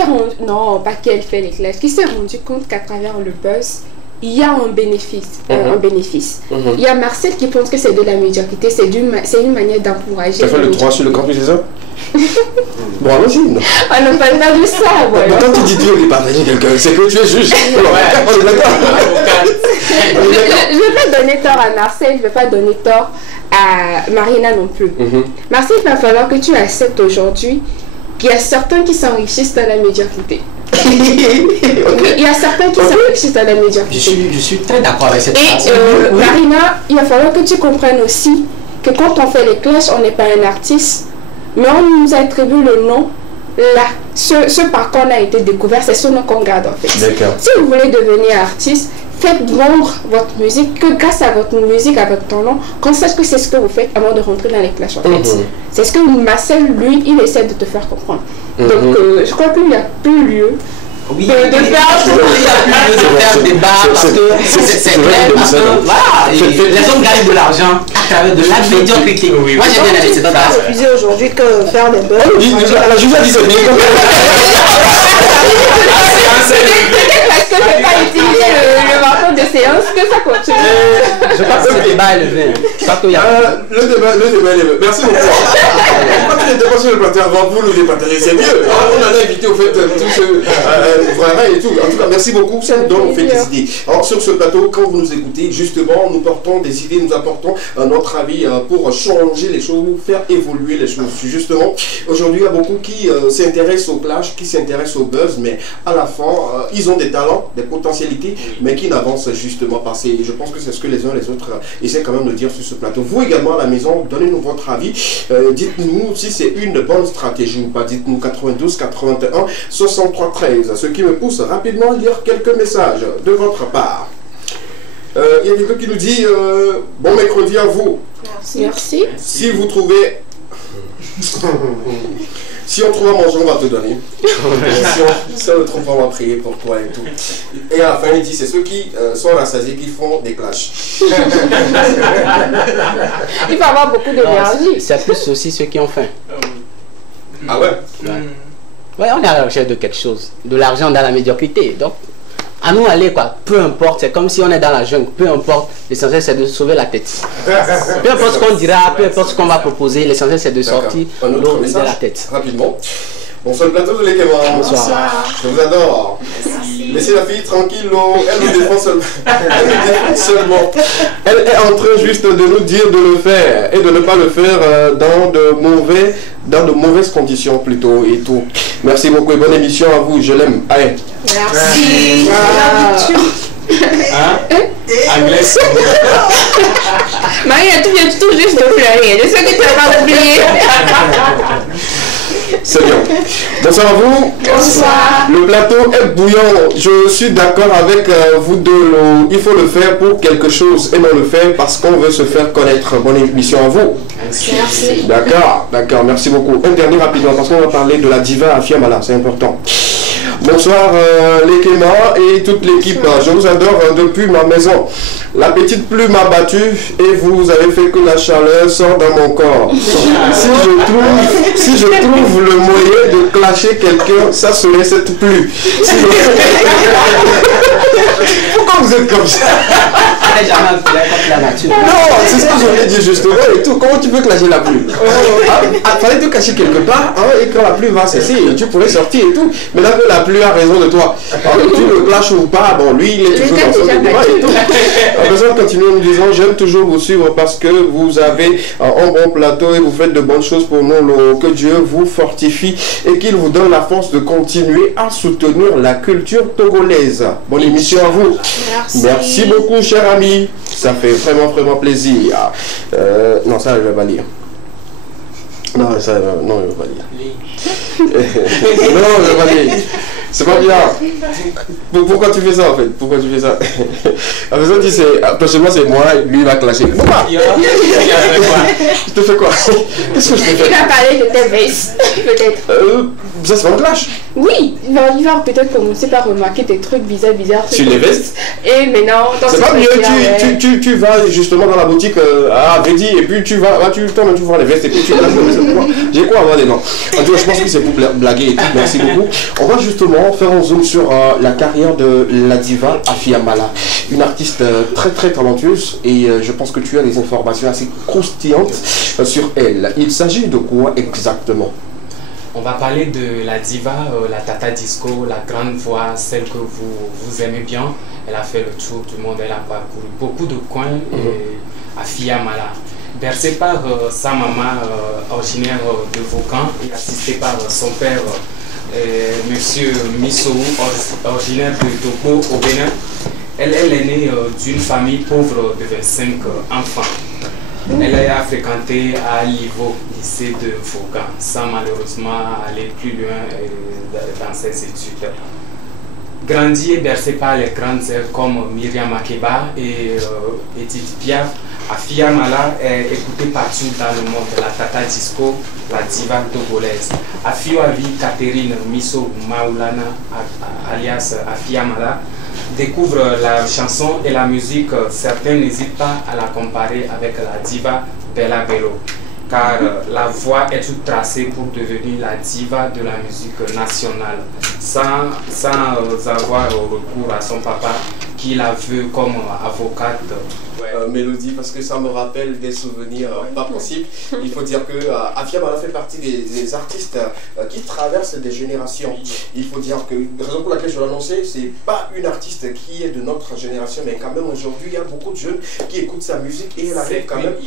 Non, pas qu'elle fait les clashes, qui s'est rendu compte qu'à travers le buzz, il y a un bénéfice. Il y a Marcel qui pense que c'est de la médiocrité, c'est une manière d'encourager. Tu as fait le 3 sur le campus, c'est ça? Bon, allons-y. On ne parle pas de ça, voilà. Quand tu dis tu veux départager quelqu'un, c'est que tu es juge. On est d'accord. Je ne vais pas donner tort à Marcel, je ne vais pas donner tort à Marina non plus. Marcel, il va falloir que tu acceptes aujourd'hui qu'il y a certains qui s'enrichissent dans la médiocrité. Il y a certains qui s'enrichissent dans la médiocrité. Je suis très d'accord avec cette phrase. Et Marina, il va falloir que tu comprennes aussi que quand on fait les clashs, on n'est pas un artiste, mais on nous attribue le nom. Là, ce par quoi on a été découvert, c'est ce nom qu'on garde en fait. Si vous voulez devenir artiste, faites vendre votre musique, que grâce à votre musique, avec ton nom, qu'on sache que c'est ce que vous faites avant de rentrer dans les clashs en fait. C'est ce que Marcel, lui, il essaie de te faire comprendre. Donc, je crois qu'il n'y a plus lieu de faire débat parce que c'est clair, parce que voilà, les hommes gagnent de l'argent à travers de la médiocrité. Moi j'ai bien aimé cette phrase. C'est plus aujourd'hui que faire des buzz. La juge a dit c'est bien. Peut-être parce que je n'ai pas utilisé le marteau de séance que ça continue. Je pense que le débat est levé. Le débat est levé. Merci beaucoup. Quand tu n'étais pas sur le plateau avant, vous nous débatteriez, c'est mieux. On en a évité au fait tout ce vrai et tout. En tout cas, merci beaucoup. Ça nous donne on fait des idées. Alors sur ce plateau, quand vous nous écoutez, justement, nous portons des idées, nous apportons notre avis pour changer les choses, faire évoluer les choses. Justement, aujourd'hui, il y a beaucoup qui s'intéressent au clash, qui s'intéressent au buzz, mais à la fin, ils ont des talents, des potentialités, mais qui n'avancent justement pas. Je pense que c'est ce que les uns et les autres essaient quand même de dire sur ce plateau. Vous également à la maison, donnez-nous votre avis. Dites-nous si c'est une bonne stratégie ou pas. Dites-nous 92 81 63 13. Ce qui me pousse rapidement à lire quelques messages de votre part. Il y a quelqu'un qui nous dit bon mercredi à vous. Merci. Si vous trouvez... Si on trouve à manger, on va te donner. Si on le trouve, on va prier pour toi et tout. Et à la fin, il dit, c'est ceux qui sont rassasiés qui font des clashs. Il faut avoir beaucoup d'énergie. C'est plus aussi ceux qui ont faim. Ah ouais? Ouais, on est à la recherche de quelque chose. De l'argent dans la médiocrité. Donc, à nous aller quoi, peu importe, c'est comme si on est dans la jungle, peu importe, l'essentiel c'est de sauver la tête. Peu importe ce qu'on dira, peu importe ce qu'on va proposer, l'essentiel c'est de sortir l'eau de la tête. Rapidement. Bonsoir le plateau de l'équipe. Bonsoir. Je vous adore. Laissez la fille tranquille, elle nous défend seulement. Elle nous défend seulement. Elle est en train juste de nous dire de le faire et de ne pas le faire dans de mauvaises conditions plutôt et tout. Merci beaucoup et bonne émission à vous, je l'aime. Allez. Merci. Anglais. Maria, tu viens tout juste de pleurer. Je sais que tu n'as pas oublié. C'est bien. Bonsoir à vous. Bonsoir. Le plateau est bouillant. Je suis d'accord avec vous deux. Il faut le faire pour quelque chose et non le faire parce qu'on veut se faire connaître. Bonne émission à vous. Merci. D'accord, d'accord. Merci beaucoup. Un dernier rapidement parce qu'on va parler de la diva Afia Mala. C'est important. Bonsoir les Kéma et toute l'équipe. Je vous adore depuis ma maison. La petite plume m'a battu et vous avez fait que la chaleur sort dans mon corps. Si je trouve le moyen de clasher quelqu'un, ça serait cette pluie. Pourquoi vous êtes comme ça? Non, c'est ce que je voulais dire justement et tout. Comment tu peux clasher la pluie? Fallait te cacher quelque part et quand la pluie va cesser, tu pourrais sortir et tout. Mais là que la pluie a raison de toi. Tu le clashes ou pas, bon lui il est toujours dans son débat et tout. En besoin de continuer en nous disant j'aime toujours vous suivre parce que vous avez un bon plateau et vous faites de bonnes choses pour nous. Que Dieu vous fortifie et qu'il vous donne la force de continuer à soutenir la culture togolaise. Bonne émission à vous. Merci beaucoup cher ami. Ça fait vraiment plaisir. Non ça je vais pas lire. Non, ça, non, je vais pas lire. Non, je vais pas lire. C'est pas bien. Pourquoi tu fais ça en fait? Pourquoi tu fais ça? La personne dit prochainement c'est moi, lui il va clasher. Pourquoi? Je te fais quoi? Qu'est-ce que je te fais? Il va parler de tes vestes, peut-être. Ça c'est un clash? Oui, il va peut-être commencer par remarquer des trucs bizarres. Sur les vestes? Et maintenant, c'est pas mieux, tu vas justement dans la boutique à Védi et puis tu vois les vestes et puis tu clashes les vestes. J'ai quoi avoir des noms? En tout cas, je pense que c'est pour blaguer et tout. Merci beaucoup. On va justement faire un zoom sur la carrière de la diva Afia Mala, une artiste très talentueuse et je pense que tu as des informations assez croustillantes sur elle. Il s'agit de quoi exactement? On va parler de la diva, la Tata Disco, la grande voix, celle que vous aimez bien. Elle a fait le tour du monde, elle a parcouru beaucoup de coins à Afia Mala. Bercée par sa maman originaire de Vaucan et assistée par son père, Monsieur Missou, originaire de Togo au Bénin. Elle est née d'une famille pauvre de 25 enfants. Elle a fréquenté à Livo, lycée de Vaucan, sans malheureusement aller plus loin dans ses études. Grandie et bercée par les grandes airs comme Myriam Makeba et Edith Piaf, Afia Mala est écoutée partout dans le monde, la Tata Disco, la diva togolaise. Afia Vi Catherine Misso Maulana, alias Afia Mala, découvre la chanson et la musique. Certains n'hésitent pas à la comparer avec la diva Bella Bello, car la voix est toute tracée pour devenir la diva de la musique nationale, sans avoir recours à son papa qui la veut comme avocate. Mélodie, parce que ça me rappelle des souvenirs pas possibles. Il faut dire que Afia Mala fait partie des artistes qui traversent des générations. Il faut dire que, la raison pour laquelle je l'annonçais, c'est pas une artiste qui est de notre génération, mais quand même aujourd'hui, il y a beaucoup de jeunes qui écoutent sa musique et elle arrive quand même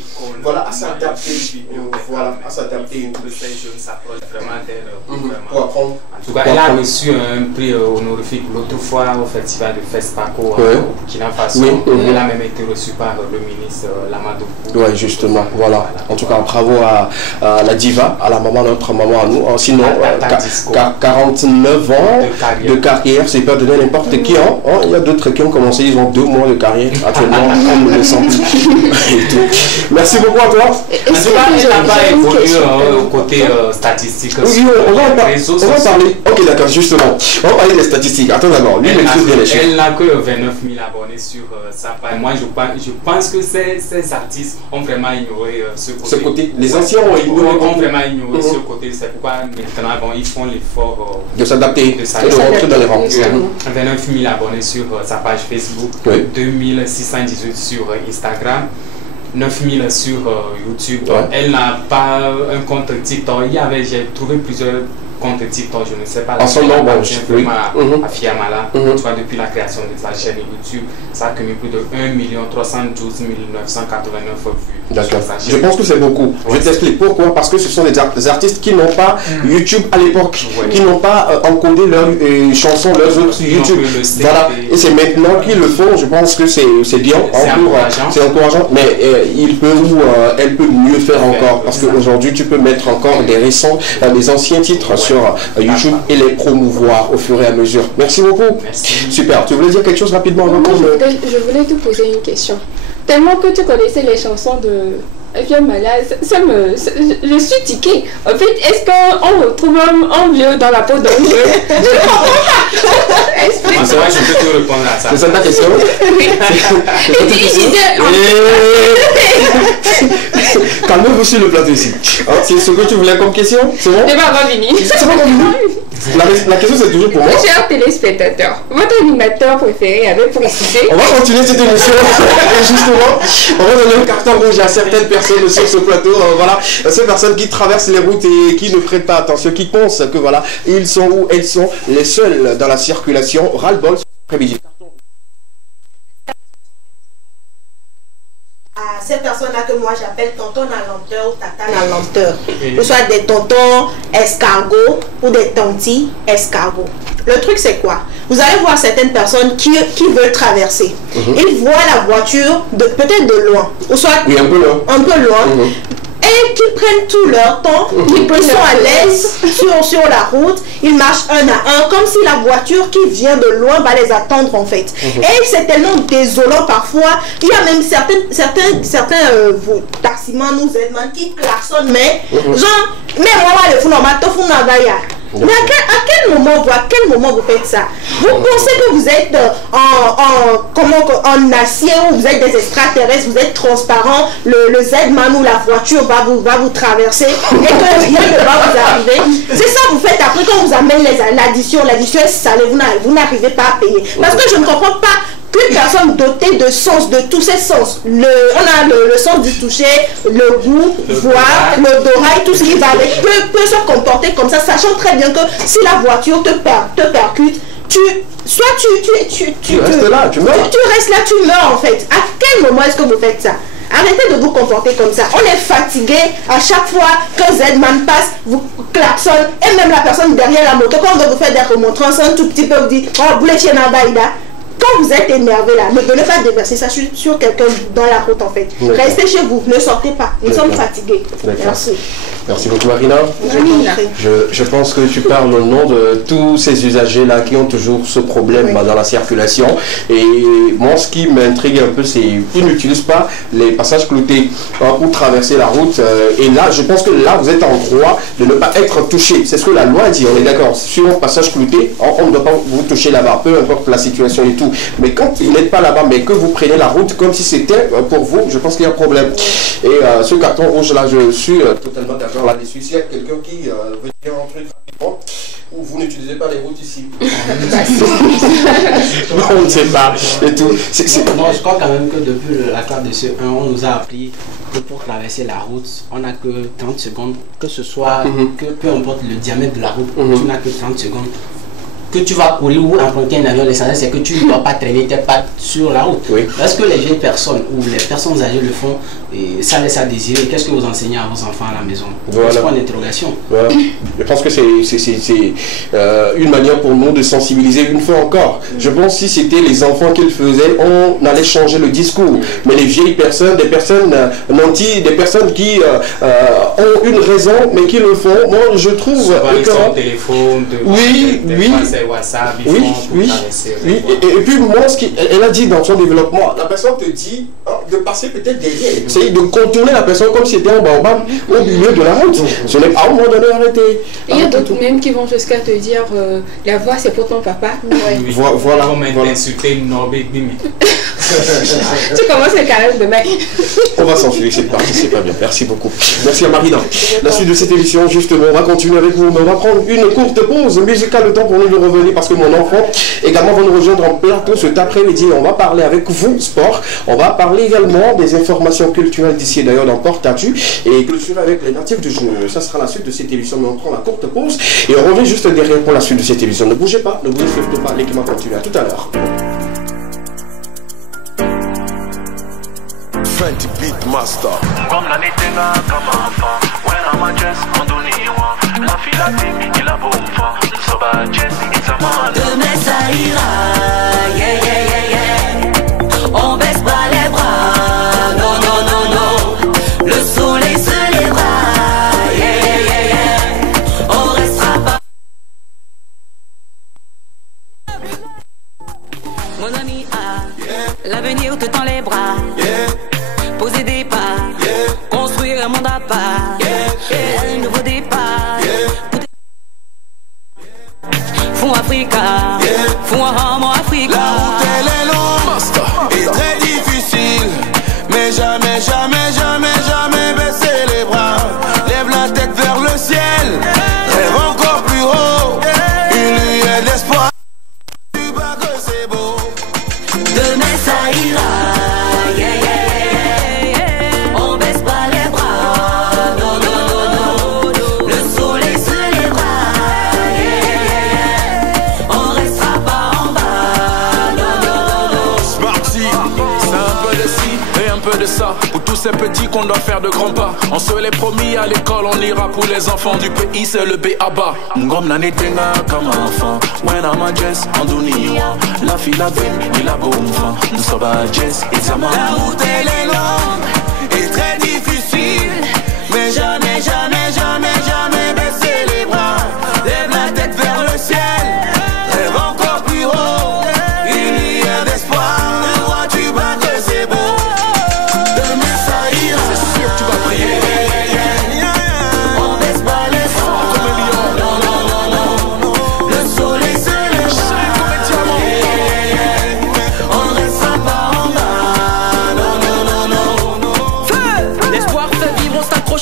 à s'adapter. Voilà, à s'adapter. Pour apprendre. En tout cas, elle a reçu un prix honorifique l'autre fois au festival de FESPACO au Burkina Faso. Elle a même été reçue par le ministre Lamadou. Oui, justement, voilà. En tout cas, bravo à la diva, à la maman, notre maman à nous. Sinon, 49 ans de carrière, c'est pas donner n'importe qui. Il y a d'autres qui ont commencé, ils ont 2 mois de carrière. Actuellement, on ne le sent plus. Merci beaucoup à toi. En tout cas, elle n'a pas évolué au côté statistique. Oui, on va en parler. Ok, d'accord, justement. On va parler des statistiques. Attends d'abord, lui, elle n'a que 29 000 abonnés sur sa page. Moi, je pense que ces artistes ont vraiment ignoré ce côté. Les anciens ont ignoré. Ont vraiment ignoré ce côté. C'est pourquoi maintenant, ils font l'effort de s'adapter, de rentrer dans les rangs. 29 000 abonnés sur sa page Facebook, 2618 sur Instagram, 9 000 sur YouTube. Elle n'a pas un compte TikTok. J'ai trouvé plusieurs comptes TikTok, je ne sais pas. En son nom, Afia Mala, tu vois, depuis la création de sa chaîne YouTube, ça a cumulé plus de 1 312 989 vues. D'accord. Je pense que c'est beaucoup. Je t'explique pourquoi. Parce que ce sont des artistes qui n'ont pas YouTube à l'époque, qui n'ont pas encodé leurs chansons, leurs autres sur YouTube. Voilà. Et c'est maintenant qu'ils le font. Je pense que c'est bien. C'est encourageant. Mais il peut ou elle peut mieux faire encore. Parce qu'aujourd'hui, tu peux mettre encore des récents, des anciens titres sur YouTube et les promouvoir au fur et à mesure. Merci beaucoup. Merci. Super. Tu voulais dire quelque chose rapidement avant je voulais te poser une question. Tellement que tu connaissais les chansons de Afia Mala, je suis tiquée. En fait, est-ce qu'on retrouve un vieux dans la peau d'un vieux? Je ne comprends pas. Explique-moi. C'est vrai, je peux te répondre à ça. C'est ça ta question? Calmez-vous sur le plateau ici. C'est ce que tu voulais comme question? C'est bon? C'est pas fini. C'est pas fini. La question c'est toujours pour moi. Chers téléspectateurs, votre animateur préféré avait précisé. On va continuer cette émission. Justement, on va donner un carton rouge à certaines personnes sur ce plateau. Voilà, ces personnes qui traversent les routes et qui ne prêtent pas attention, qui pensent que voilà, ils sont ou elles sont les seuls dans la circulation. Ras-le-bol. À ces personnes-là que moi j'appelle tonton à lenteur ou tata à lenteur, que ce soit des tontons escargots ou des tantis escargots. Le truc c'est quoi? Vous allez voir certaines personnes qui veulent traverser. Ils voient la voiture peut-être de loin, ou soit un peu loin. Et qui prennent tout leur temps, ils sont à l'aise sur la route, ils marchent un à un, comme si la voiture qui vient de loin va les attendre en fait. Et c'est tellement désolant parfois, il y a même certains taximans nous aident qui klaxonnent, mais genre, mais moi le fou normal, tout fou nagaya. Mais à quel moment vous faites ça? Vous pensez que vous êtes en acier ou vous êtes des extraterrestres, vous êtes transparent, le Z-Man ou la voiture va vous traverser et que rien ne va vous arriver. C'est ça que vous faites après quand on vous amène l'addition est salée, vous n'arrivez pas à payer. Parce que je ne comprends pas qu'une personne dotée de sens, de tous ses sens, on a le sens du toucher, le goût, voir, l'odorat et tout ce qui va avec, peut se comporter comme ça, sachant très bien que si la voiture te percute, tu restes là, tu meurs. Tu restes là, tu meurs en fait. À quel moment est-ce que vous faites ça? Arrêtez de vous comporter comme ça. On est fatigué à chaque fois que Z-Man passe, vous klaxonne, et même la personne derrière la moto, quand on veut vous faire des remontrances, un tout petit peu vous dit, oh, boulez chez Nadaïda. Quand vous êtes énervé là, ne venez pas déverser ça sur quelqu'un dans la route en fait. Restez chez vous, ne sortez pas. Nous sommes fatigués. Merci. Merci beaucoup Marina. Je pense que tu parles au nom de tous ces usagers là qui ont toujours ce problème dans la circulation. Et moi ce qui m'intrigue un peu, c'est qu'ils n'utilisent pas les passages cloutés pour traverser la route. Et là je pense que là vous êtes en droit de ne pas être touché. C'est ce que la loi dit, on est d'accord. Sur un passage clouté, on ne doit pas vous toucher là-bas, peu importe la situation et tout. Mais quand vous n'êtes pas là-bas, mais que vous prenez la route comme si c'était pour vous, je pense qu'il y a un problème. Et ce carton rouge là, je suis totalement d'accord là-dessus. S'il y a quelqu'un qui veut dire un truc rapidement, ou vous n'utilisez pas les routes ici. On ne sait pas. Et tout. Moi, je crois quand même que depuis la carte de ce 1, on nous a appris que pour traverser la route, on n'a que 30 secondes, que ce soit, que peu importe le diamètre de la route, tu n'as que 30 secondes. Que tu vas courir ou emprunter un avion, l'essentiel c'est que tu ne dois pas traîner tes pattes sur la route. Parce que les vieilles personnes ou les personnes âgées le font, et ça laisse à désirer. Qu'est-ce que vous enseignez à vos enfants à la maison? C'est pas une interrogation. Je pense que c'est une manière pour nous de sensibiliser une fois encore. Je pense que si c'était les enfants qui le faisaient, on allait changer le discours. Mais les vieilles personnes, des personnes nantis, des personnes qui ont une raison mais qui le font, moi je trouve... téléphone, WhatsApp, et puis moi, elle a dit dans son développement, la personne te dit de passer peut-être derrière, c'est de contourner la personne comme si c'était un baobab au milieu de la route. Ce n'est pas à un moment donné arrêté. Il y a d'autres même qui vont jusqu'à te dire la voix c'est pour ton papa. Voilà. Comment insulter Norbert Bimi. Tu commences le caresse de mec. On va censurer cette partie, c'est pas bien. Merci beaucoup. Merci à Marina. La suite de cette émission, justement, on va continuer avec vous, mais on va prendre une courte pause musicale, le temps pour nous de revenir parce que mon enfant également va nous rejoindre en plateau cet après-midi. On va parler avec vous sport. On va parler également des informations culturelles d'ici d'ailleurs dans Porte-à-tu et clôturer avec les natifs du jour. Ça sera la suite de cette émission, mais on prend la courte pause et on revient juste derrière pour la suite de cette émission. Ne bougez pas, ne bougez surtout pas. L'équipement continue. À tout à l'heure. Fenty Beatmaster. Comme la nitena comme enfant, when I'm a dress, on donne you la fille latine, il a beau enfant, so bad Jess, it's a man. Demain ça ira, yeah yeah yeah yeah. On baisse pas les bras, non non non non. Le soleil se lèvera, yeah yeah yeah yeah. On restera pas. Mon ami a l'avenir te tend les bras. Poser des pas, construire un monde à part, un nouveau départ. Fond Africa, fond Africa. La route elle est longue et très difficile, mais jamais, jamais, jamais, jamais baisser les bras. Lève la tête vers le ciel, rêve encore plus haut, une lueur d'espoir. Tu vois que c'est beau. Demain ça ira. Pour tous ces petits qu'on doit faire de grands pas. On se l'est promis à l'école, on ira pour les enfants du pays, c'est le B.A.B.A. Ngom na netenga comme enfant. When I'm a dress, on donne la fille la belle, il a beau enfant. Nous sommes à Jess, it's a man. La route elle est longue et très difficile, mais jamais, jamais, jamais, jamais baisser les bras. Lève la tête vers le ciel, rêve encore plus haut, une lueur d'espoir. Ne vois-tu pas que c'est beau?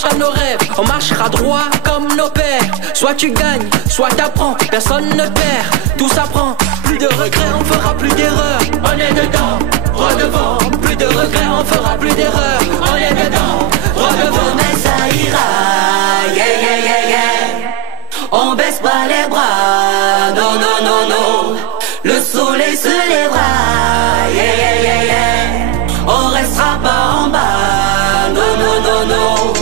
À nos rêves, on marchera droit comme nos pères. Soit tu gagnes, soit t'apprends, personne ne perd, tout s'apprend. Plus de regrets, on fera plus d'erreurs. On est dedans, redevant. Plus de regrets, on fera plus d'erreurs. On est dedans, redevant. Mais ça ira, yeah, yeah, yeah, yeah. On baisse pas les bras, non, non, non, non. Le soleil se lèvera, yeah, yeah, yeah, yeah. On restera pas en bas, non, non, non, non.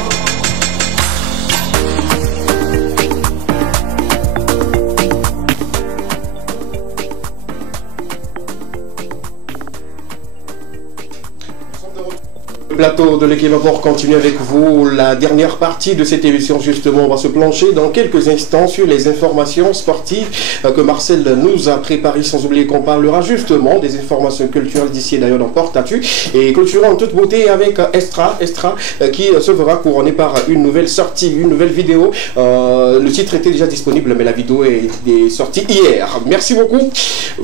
Plateau de l'équipe pour continuer avec vous la dernière partie de cette émission. Justement, on va se plancher dans quelques instants sur les informations sportives que Marcel nous a préparées, sans oublier qu'on parlera justement des informations culturelles d'ici d'ailleurs dans Porte-Actu, et clôturons en toute beauté avec Estra qui se verra couronné par une nouvelle sortie, une nouvelle vidéo. Le titre était déjà disponible mais la vidéo est sortie hier. Merci beaucoup.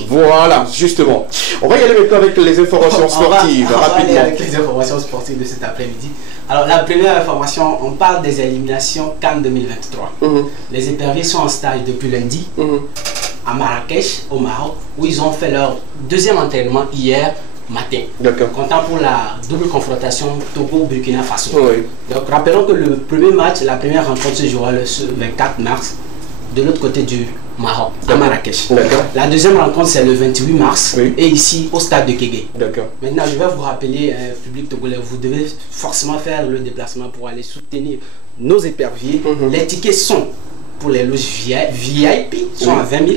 Voilà, justement. On va y aller maintenant avec les informations sportives rapidement. Avec les informations sportives de cet après-midi. Alors la première information, on parle des éliminations CAN 2023. Les éperviers sont en stage depuis lundi à Marrakech, au Maroc, où ils ont fait leur deuxième entraînement hier matin. Comptant pour la double confrontation Togo-Burkina Faso. Donc rappelons que le premier match, la première rencontre se jouera le 24 mars de l'autre côté du Maroc, à Marrakech. La deuxième rencontre c'est le 28 mars et ici au stade de Kégué. Maintenant je vais vous rappeler, public togolais, vous devez forcément faire le déplacement pour aller soutenir nos éperviers. Les tickets sont pour les loges VIP sont à 20 000,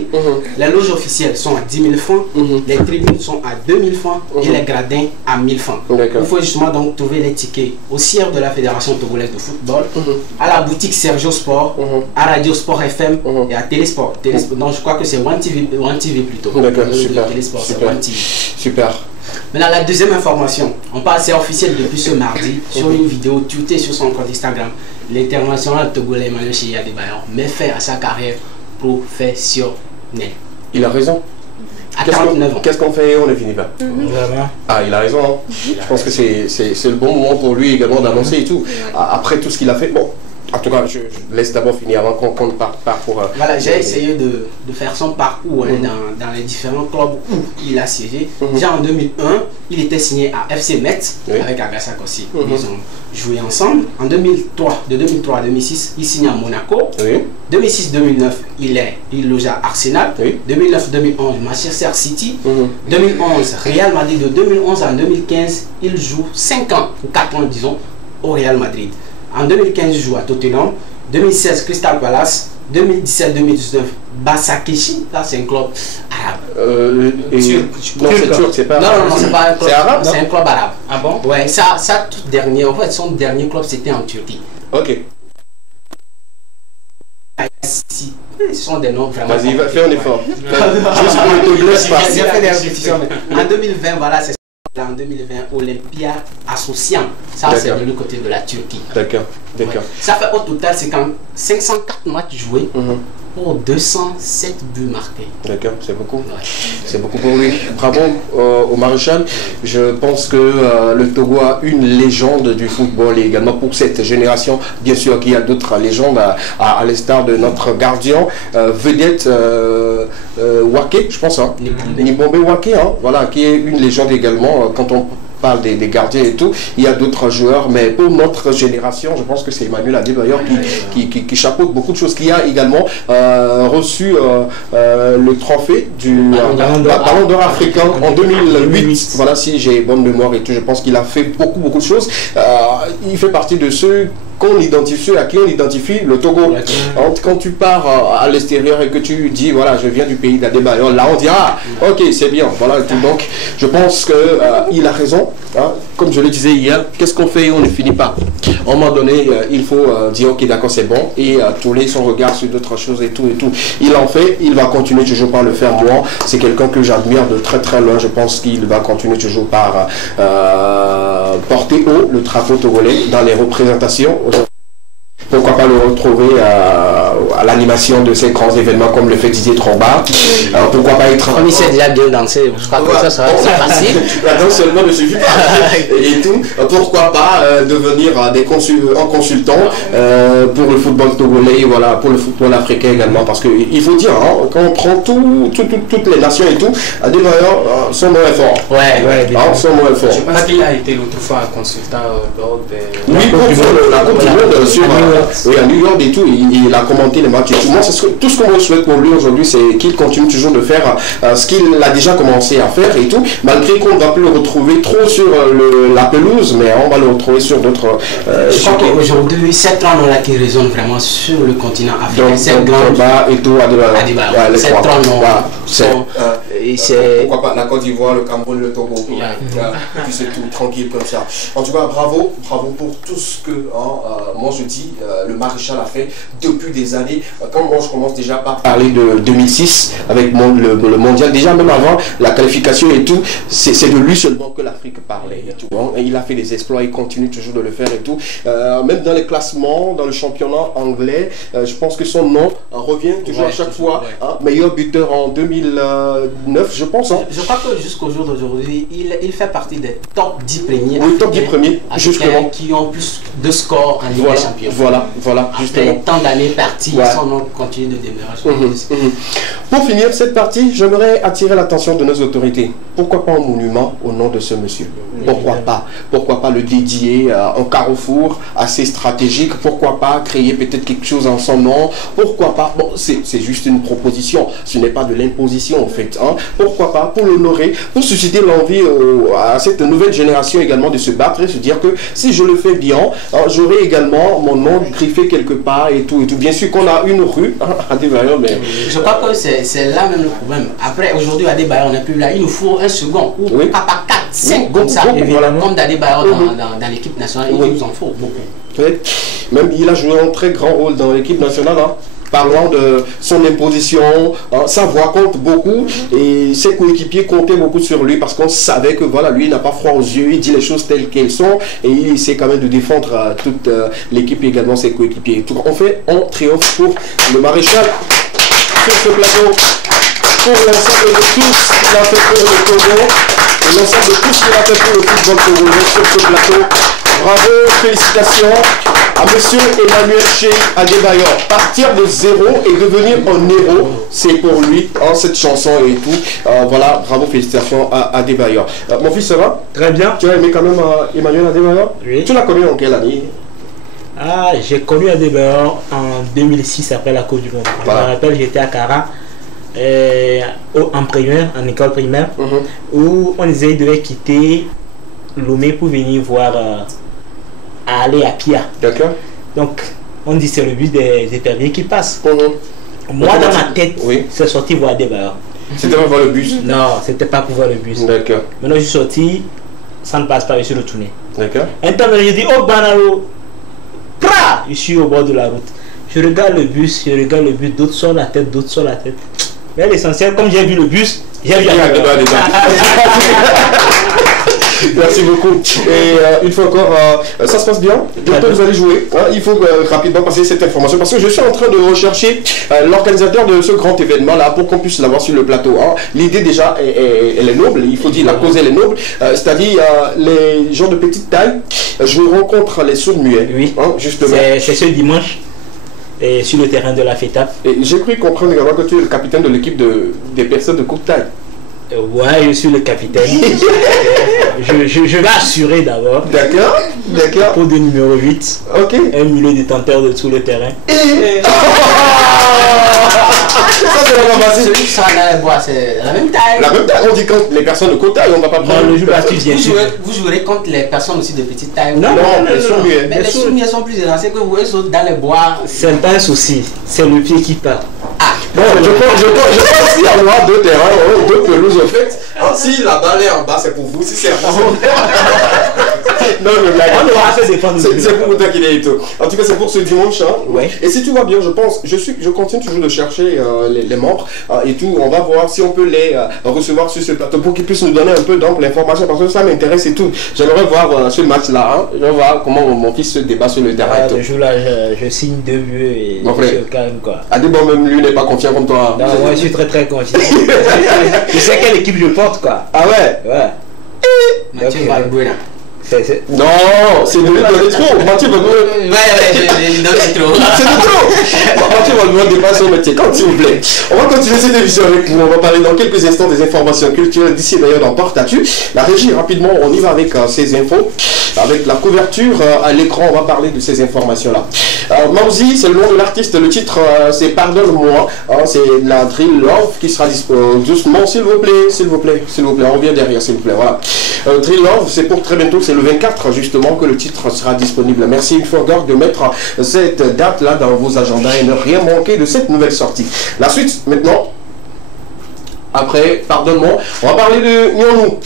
les loges officielles sont à 10 000 francs, les tribunes sont à 2 000 francs et les gradins à 1 000 francs. Il faut justement donc trouver les tickets au siège de la Fédération togolaise de football, à la boutique Sergio Sport, à Radio Sport FM et à Télésport. Donc je crois que c'est One TV plutôt. Télésport, c'est One TV. Super. Maintenant la deuxième information, on parle, c'est officiel depuis ce mardi, sur une vidéo tweetée sur son compte Instagram. L'international togolais Emmanuel Cheya Adebayor met fin à sa carrière professionnelle. Il a raison. À 49 ans. Qu'est-ce qu'on fait? On ne finit pas. Ah, il a raison. Hein. Je pense que c'est le bon moment pour lui également d'annoncer et tout. Après tout ce qu'il a fait, bon. En tout cas, je laisse d'abord finir avant qu'on parte pour... Voilà, j'ai essayé de faire son parcours dans les différents clubs où il a siégé. Déjà en 2001, il était signé à FC Metz avec Agassa Kossi. Ils ont joué ensemble. En 2003, de 2003 à 2006, il signe à Monaco. 2006-2009, il loge à Arsenal. 2009-2011, Manchester City. 2011, Real Madrid. De 2011 à 2015, il joue 5 ans, ou 4 ans disons, au Real Madrid. En 2015, il joue à Tottenham. 2016, Crystal Palace. 2017-2019, Basakeshi. Là, c'est un club arabe. Non, c'est turc, c'est pas... Non, c'est pas un club. C'est arabe, c'est un club arabe. Ah bon? Ouais, ça tout dernier. En fait, son dernier club, c'était en Turquie. Ok. Ce sont des noms vraiment... Vas-y, fais un effort. Juste pour ne te blesse pas. En 2020, voilà, c'est en 2020, Olympia Associant. Ça, c'est de l'autre côté de la Turquie. D'accord. Ça fait au total, c'est quand 504 matchs joués pour 207 buts marqués. D'accord, c'est beaucoup. C'est beaucoup pour lui. Bravo au Maréchal. Je pense que le Togo a une légende du football et également pour cette génération. Bien sûr qu'il y a d'autres légendes à l'instar de notre gardien vedette Wake, je pense. Nibombe Wake, voilà, qui est une légende également quand on parle des gardiens et tout. Il y a d'autres joueurs, mais pour notre génération, je pense que c'est Emmanuel Adebayor qui chapeaute beaucoup de choses. Qui a également reçu le trophée du Ballon d'Or africain en 2008. Voilà, si j'ai bonne mémoire et tout, je pense qu'il a fait beaucoup de choses. Il fait partie de ceux qu'on identifie, à qui on identifie le Togo. Quand tu pars à l'extérieur et que tu dis voilà, je viens du pays d'Adebayor, là on dit ah ok, c'est bien, voilà tout. Donc je pense que il a raison, comme je le disais hier, qu'est-ce qu'on fait? On ne finit pas. À un moment donné, il faut dire ok, d'accord, c'est bon, et tourner son regard sur d'autres choses et tout. Il en fait, il va continuer toujours par le faire durant. C'est quelqu'un que j'admire de très loin. Je pense qu'il va continuer toujours par porter haut le drapeau togolais dans les représentations. pourquoi pas le retrouver à l'animation de ces grands événements comme le fait Didier Drogba. Pourquoi pas être... On y sait déjà bien danser, je crois que ça sera facile. La danse seulement ne suffit pas. Et tout. Pourquoi pas devenir un consultant pour le football togolais, voilà, pour le football africain également, parce qu'il faut dire, hein, quand on prend toutes les nations et tout, Adebayor, son nom est fort. Son nom est fort. Je pense qu'il a été l'autre fois un consultant lors des... Oui, la Coupe du Monde sur à New York et tout, il a commenté les matchs et tout. Moi, tout ce qu'on me souhaite pour lui aujourd'hui, c'est qu'il continue toujours de faire ce qu'il a déjà commencé à faire et tout, malgré qu'on ne va plus le retrouver trop sur la pelouse, mais on va le retrouver sur d'autres... je crois qu'aujourd'hui, 7 ans on a qui résonne vraiment sur le continent africain. C'est grand. Et tout, Adebayor. Les 7 ans pourquoi pas la Côte d'Ivoire, le Cameroun, le Togo. Puis c'est tout tranquille comme ça. En tout cas, bravo pour tout ce que moi je dis, le maréchal a fait depuis des années. Quand moi je commence déjà par parler de 2006 avec le mondial, déjà même avant la qualification et tout, c'est de lui seulement que l'Afrique parlait et tout. Et il a fait des exploits, il continue toujours de le faire et tout. Même dans les classements, dans le championnat anglais, je pense que son nom revient toujours à chaque fois. Meilleur buteur en 2009, je pense. Je crois que jusqu'au jour d'aujourd'hui, il fait partie des top 10 premiers. Oui, top 10 premiers, justement. Qui ont plus de scores en Ligue des Champions. Voilà, justement. Après tant d'années parties, son nom continue de demeurer. Pour finir cette partie, j'aimerais attirer l'attention de nos autorités. Pourquoi pas un monument au nom de ce monsieur? Pourquoi pas le dédier à un carrefour assez stratégique? Pourquoi pas créer peut-être quelque chose en son nom? Pourquoi pas? Bon, c'est juste une proposition, ce n'est pas de l'imposition en fait. Pourquoi pas? Pour l'honorer, pour susciter l'envie à cette nouvelle génération également de se battre et se dire que si je le fais bien, j'aurai également mon nom griffé quelque part et tout. Bien sûr qu'on a une rue à Adebayor, mais... Je crois que c'est là même le problème. Après, aujourd'hui, Adebayor n'est plus là. Il nous faut un second ou pas 4, 5 comme ça. Comme d'Adebayor dans l'équipe nationale, il nous en faut beaucoup. Même il a joué un très grand rôle dans l'équipe nationale. Parlant de son imposition, sa voix compte beaucoup et ses coéquipiers comptaient beaucoup sur lui parce qu'on savait que voilà, lui n'a pas froid aux yeux, il dit les choses telles qu'elles sont et il essaie quand même de défendre toute l'équipe et également ses coéquipiers. On fait un triomphe pour le maréchal sur ce plateau, pour l'ensemble de tous qu'il a fait pour le Togo et l'ensemble de tout ce qu'il a fait pour le football togolais sur ce plateau. Bravo, félicitations à monsieur Emmanuel Cheikh Adebayor. Partir de zéro et devenir un héros, c'est pour lui, cette chanson et tout. Voilà, bravo, félicitations à Adebayor. Mon fils, ça va? Très bien. Tu as aimé quand même Emmanuel Adebayor? Oui. Tu l'as connu en quelle année? J'ai connu Adebayor en 2006 après la Coupe du Monde. Voilà. Je me rappelle, j'étais à Cara. En primaire, en école primaire, où on disait qu'il devait quitter Lomé pour venir voir aller à Pia. D'accord. Donc on dit c'est le bus des éperviers qui passe. Moi dans ma tête, c'est sorti voir Adebayor. C'était pour voir le bus? Non, c'était pas pour voir le bus. D'accord. Maintenant je suis sorti, ça ne passe pas, je suis retourné. D'accord. Un temps je dis oh Banalo, je suis au bord de la route. Je regarde le bus, d'autres sur la tête, Mais l'essentiel, comme j'ai vu le bus, j'ai vu Adebayor. Merci beaucoup. Et une fois encore, ça se passe bien. Bientôt vous allez jouer. Il faut rapidement passer cette information parce que je suis en train de rechercher l'organisateur de ce grand événement là pour qu'on puisse l'avoir sur le plateau. L'idée déjà, elle est noble. Il faut dire la cause elle est noble. C'est-à-dire les gens de petite taille. Je rencontre les sourds-muets. Oui. Justement. C'est ce dimanche. Et sur le terrain de la FETA. Et j'ai cru comprendre également que tu es le capitaine de l'équipe des personnes de courte taille. Ouais, je suis le capitaine. je vais assurer d'abord. D'accord. Pour de numéro 8. Ok. Un milieu détenteur de tout le terrain. Ça c'est vraiment facile. Celui qui sera dans les bois, c'est la même taille. La même taille, on dit quand les personnes de courte taille, on va pas prendre. Le jour vous jouerez contre les personnes aussi de petite taille. Non, les sourds-muets. Mais les sourds-muets sont plus élancés que vous, eux autres dans les bois. C'est pas un souci, c'est le pied qui part. Bon, je pense qu'il y a deux terrains, deux pelouses au fait. Si la balle est en bas, c'est pour vous. Si c'est en haut, Non, je blague. On aura fait des fans. C'est pour toi qui est et tout. En tout cas, c'est pour ce dimanche. Hein. Ouais. Et si tu vois bien, je pense, je continue toujours de chercher les membres et tout. On va voir si on peut les recevoir sur ce plateau pour qu'ils puissent nous donner un peu d'ample information parce que ça m'intéresse et tout. J'aimerais voir ce match-là. Hein. Je vais voir comment mon fils se débat sur le terrain. Le jour là, je signe 2 buts et je suis calme quoi. Adébon, même lui n'est pas confiant comme toi. Non, moi je suis très confiant. Je sais quelle équipe je porte quoi. Ah ouais? Ouais. Mathieu Valbuena. Non, c'est de trop. Mathieu Valbuena. C'est trop. C'est de trop. Mathieu Valbuena dépasse son métier. Quand s'il vous plaît. On va continuer cette émission avec vous. On va parler dans quelques instants des informations culturelles d'ici d'ailleurs dans Porte-à-tu. La régie, rapidement, on y va avec ces infos. Avec la couverture à l'écran, on va parler de ces informations-là. Mauzi, c'est le nom de l'artiste. Le titre, c'est Pardonne-moi. C'est la Drill Love qui sera disponible. Doucement, s'il vous plaît, s'il vous plaît, s'il vous plaît. On vient derrière, s'il vous plaît. Voilà. Drill Love, c'est pour très bientôt. C'est le 24, justement, que le titre sera disponible. Merci une fois encore de mettre cette date-là dans vos agendas et ne rien manquer de cette nouvelle sortie. La suite, maintenant. Après, pardonne-moi, on va parler de Nyonou.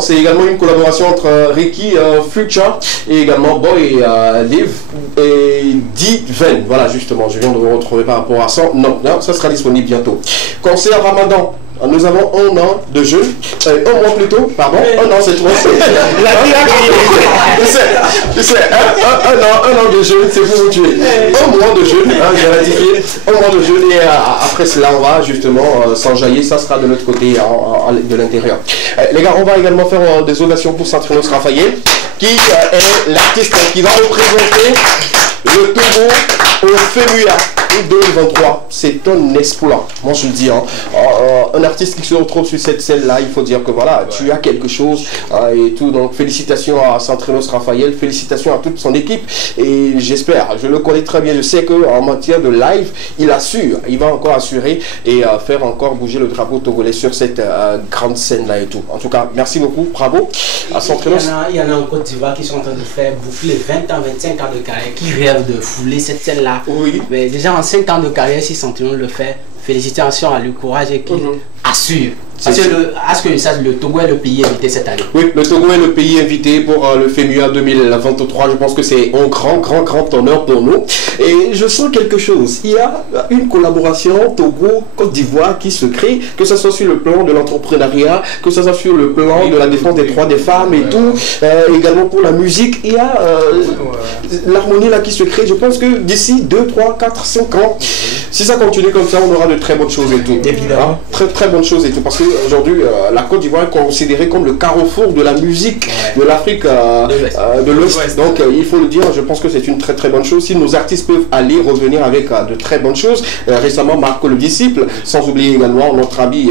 C'est également une collaboration entre Ricky Future et également Boy Dave et D-Ven. Voilà, justement, je viens de me retrouver par rapport à ça. Non, ça sera disponible bientôt. Concert Ramadan. Nous avons 1 an de jeûne, 1 mois plutôt, pardon, 1 an c'est trop. Tu sais, un an de jeûne, c'est pour vous tuer. 1 mois de jeûne, j'ai ratifié, 1 mois de jeûne et après cela on va justement s'enjailler, ça sera de l'autre côté de l'intérieur. Les gars, on va également faire des ovations pour Santrinos Raphaël, qui est l'artiste qui va représenter le Togo au FEMUA 2023. C'est un exploit, moi je le dis. Hein. Un artiste qui se retrouve sur cette scène-là, il faut dire que voilà, tu as quelque chose et tout. Donc félicitations à Santrinos Raphaël, félicitations à toute son équipe. Et j'espère, je le connais très bien, je sais qu'en matière de live, il assure, il va encore assurer et faire encore bouger le drapeau togolais sur cette grande scène-là et tout. En tout cas, merci beaucoup, bravo à Santrinos. Il y en a en Côte d'Ivoire qui sont en train de faire boucler 20 ans, 25 ans de carrière, qui rêvent de fouler cette scène-là. Oui. Mais déjà en 5 ans de carrière, si Santrinos le fait, félicitations à lui, courage et qu'il assure. Parce que le Togo est le pays invité cette année. Oui, le Togo est le pays invité pour le FEMUA 2023. Je pense que c'est un grand honneur pour nous. Et je sens quelque chose. Il y a une collaboration Togo-Côte d'Ivoire qui se crée, que ce soit sur le plan de l'entrepreneuriat, que ce soit sur le plan de la défense des droits des femmes et tout. Également pour la musique, il y a l'harmonie là qui se crée. Je pense que d'ici 2, 3, 4, 5 ans, si ça continue comme ça, on aura de très bonnes choses et tout. Évidemment. Très bonnes choses et tout. Parce que aujourd'hui, la Côte d'Ivoire est considérée comme le carrefour de la musique de l'Afrique de l'Ouest. Donc, il faut le dire, je pense que c'est une très bonne chose. Si nos artistes peuvent aller revenir avec de très bonnes choses. Récemment, Marco le Disciple, sans oublier également notre ami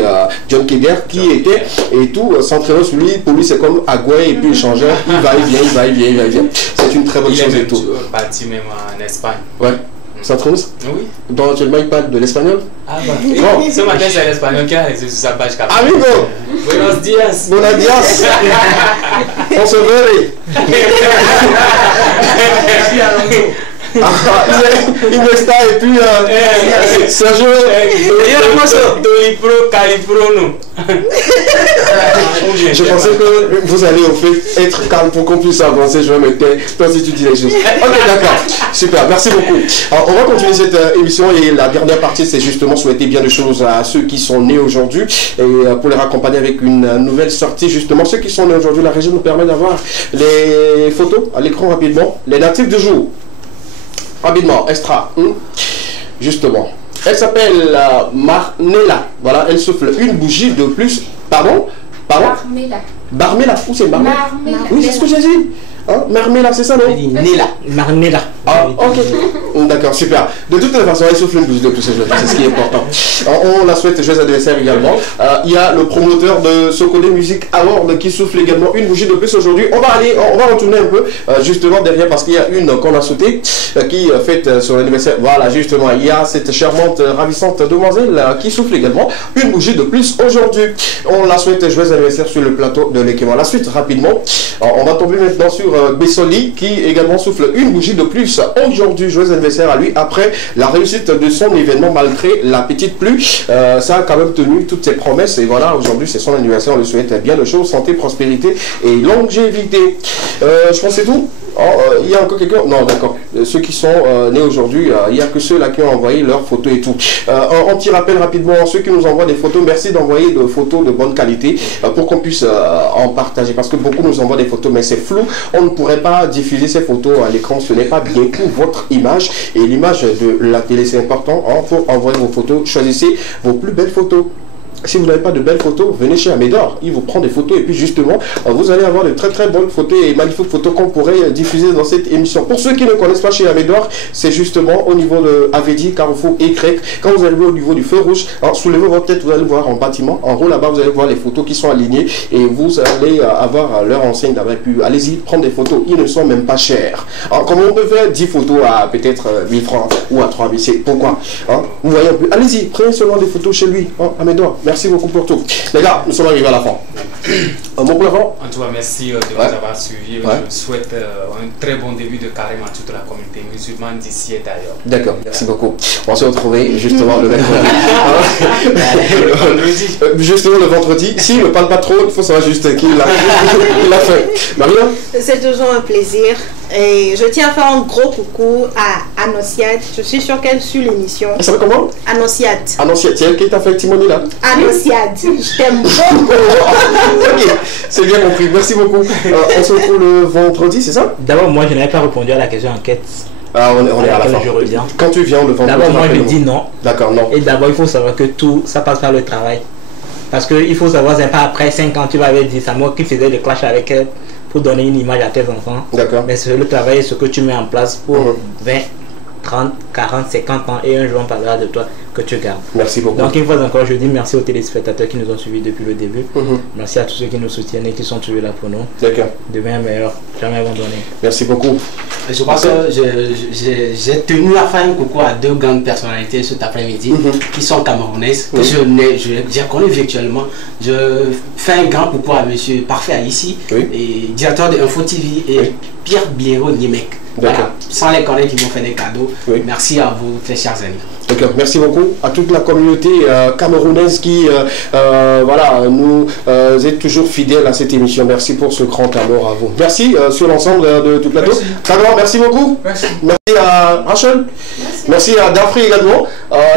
John Keder qui était et tout. Santrinos, lui, pour lui, c'est comme Agüey et puis échangeur. Il va et vient. C'est une très bonne chose et tout. Il est parti même en Espagne. Ouais. Santrinos? Oui. Donc actuellement il parle de l'espagnol? Ah bah. Bon. Ce matin c'est l'espagnol qui a réussi sur sa page café. Amigo! Buenos dias! Buenos dias! On se verra! Il me está et puis Sergio je pensais que vous allez au fait être calme pour qu'on puisse avancer. Je vais me taire. Toi si tu dis les choses. Ok, d'accord. Super, merci beaucoup. Alors, on va continuer cette émission et la dernière partie c'est justement souhaiter bien de choses à ceux qui sont nés aujourd'hui et pour les raccompagner avec une nouvelle sortie. Justement, ceux qui sont nés aujourd'hui, la régie nous permet d'avoir les photos à l'écran rapidement. Les natifs du jour. Rapidement, extra. Justement. Elle s'appelle Marnella. Voilà, elle souffle une bougie de plus. Pardon? Marmella. Barmella. Où c'est Marmella? Oui, c'est ce que j'ai dit. Hein? Marmella, c'est ça, non? Marmella. Ah, ok. D'accord, super. De toute façon, elle souffle une bougie de plus, c'est ce qui est important. On la souhaite joyeux anniversaire également. Il y a le promoteur de Sokode Music Award qui souffle également une bougie de plus aujourd'hui. On va retourner un peu justement derrière parce qu'il y a une qu'on a sautée qui fête son anniversaire. Voilà, justement, il y a cette charmante, ravissante demoiselle qui souffle également une bougie de plus aujourd'hui. On la souhaite joyeux anniversaire sur le plateau de l'équipement. La suite, rapidement, on va tomber maintenant sur Bessoli qui également souffle une bougie de plus plus aujourd'hui. Joyeux anniversaire à lui après la réussite de son événement malgré la petite pluie. Ça a quand même tenu toutes ses promesses et voilà, aujourd'hui c'est son anniversaire. On lui souhaite bien de choses, santé, prospérité et longévité. Je pense que c'est tout. Il y a encore quelqu'un? Non, d'accord. Ceux qui sont nés aujourd'hui, il n'y a que ceux-là qui ont envoyé leurs photos et tout. Un petit rappel rapidement, ceux qui nous envoient des photos, merci d'envoyer des photos de bonne qualité pour qu'on puisse en partager. Parce que beaucoup nous envoient des photos, mais c'est flou. On ne pourrait pas diffuser ces photos à l'écran. Ce n'est pas bien pour votre image. Et l'image de la télé, c'est important. Pour envoyer vos photos, choisissez vos plus belles photos. Si vous n'avez pas de belles photos, venez chez Amédor. Il vous prend des photos et puis justement, vous allez avoir de très très bonnes photos et magnifiques photos qu'on pourrait diffuser dans cette émission. Pour ceux qui ne connaissent pas chez Amédor, c'est justement au niveau de Avedi, Carrefour et Crec. Quand vous arrivez au niveau du feu rouge, soulevez votre tête, vous allez voir en bâtiment. En haut là-bas, vous allez voir les photos qui sont alignées et vous allez avoir leur enseigne là-bas. Puis allez-y, prendre des photos. Ils ne sont même pas chers. Comment on peut faire 10 photos à peut-être 1000 francs ou à 3000? C'est pourquoi vous voyez un peu. Allez-y, prenez seulement des photos chez lui. Amédor. Merci beaucoup pour tout. Les gars, nous sommes arrivés à la fin. Un mot pour la fin? En tout cas, merci de nous avoir suivis. Je souhaite un très bon début de carême à toute la communauté musulmane d'ici et d'ailleurs. D'accord, merci beaucoup. On va se retrouver justement le mercredi. Justement le vendredi. Si ne parle pas trop, il faut savoir juste qui l'a fait. Maria? C'est toujours un plaisir. Et je tiens à faire un gros coucou à Annonciade. Je suis sûre qu'elle suit l'émission. Elle s'appelle comment? Annonciade. Annonciade, c'est elle qui t'a fait le timoni là? Annonciade, je t'aime beaucoup. Ok, c'est bien compris, merci beaucoup. On se retrouve le vendredi, c'est ça? D'abord, moi je n'avais pas répondu à la question enquête. Ah, on est à la fin. Je reviens. Quand tu viens le vendredi? D'abord, moi je dis non. D'accord, non. Et d'abord, il faut savoir que tout ça passe par le travail. Parce qu'il faut savoir, c'est pas après 5 ans, tu m'avais dit, c'est moi qui faisais des clashs avec elle pour donner une image à tes enfants. D'accord. Mais c'est le travail, ce que tu mets en place pour 20, 30, 40, 50 ans et un jour on parlera de toi que tu gardes. Merci beaucoup. Donc une fois encore, je dis merci aux téléspectateurs qui nous ont suivis depuis le début. Merci à tous ceux qui nous soutiennent et qui sont toujours là pour nous. D'accord. Demain meilleur, jamais abandonné. Merci beaucoup. Je pense que j'ai tenu à faire un coucou à deux grandes personnalités cet après-midi qui sont camerounaises, que j'ai connu virtuellement. Je fais un grand coucou à monsieur Parfait Alissi, et directeur de Info TV, et Pierre Biero Niemek. Voilà. Sans les connaître, ils m'ont fait des cadeaux. Merci à vous, très chers amis. D'accord, merci beaucoup à toute la communauté camerounaise qui voilà, nous êtes toujours fidèles à cette émission. Merci pour ce grand amour à vous. Merci sur l'ensemble de tout le plateau. Merci beaucoup. Merci à Rachel. Merci à Dafri également.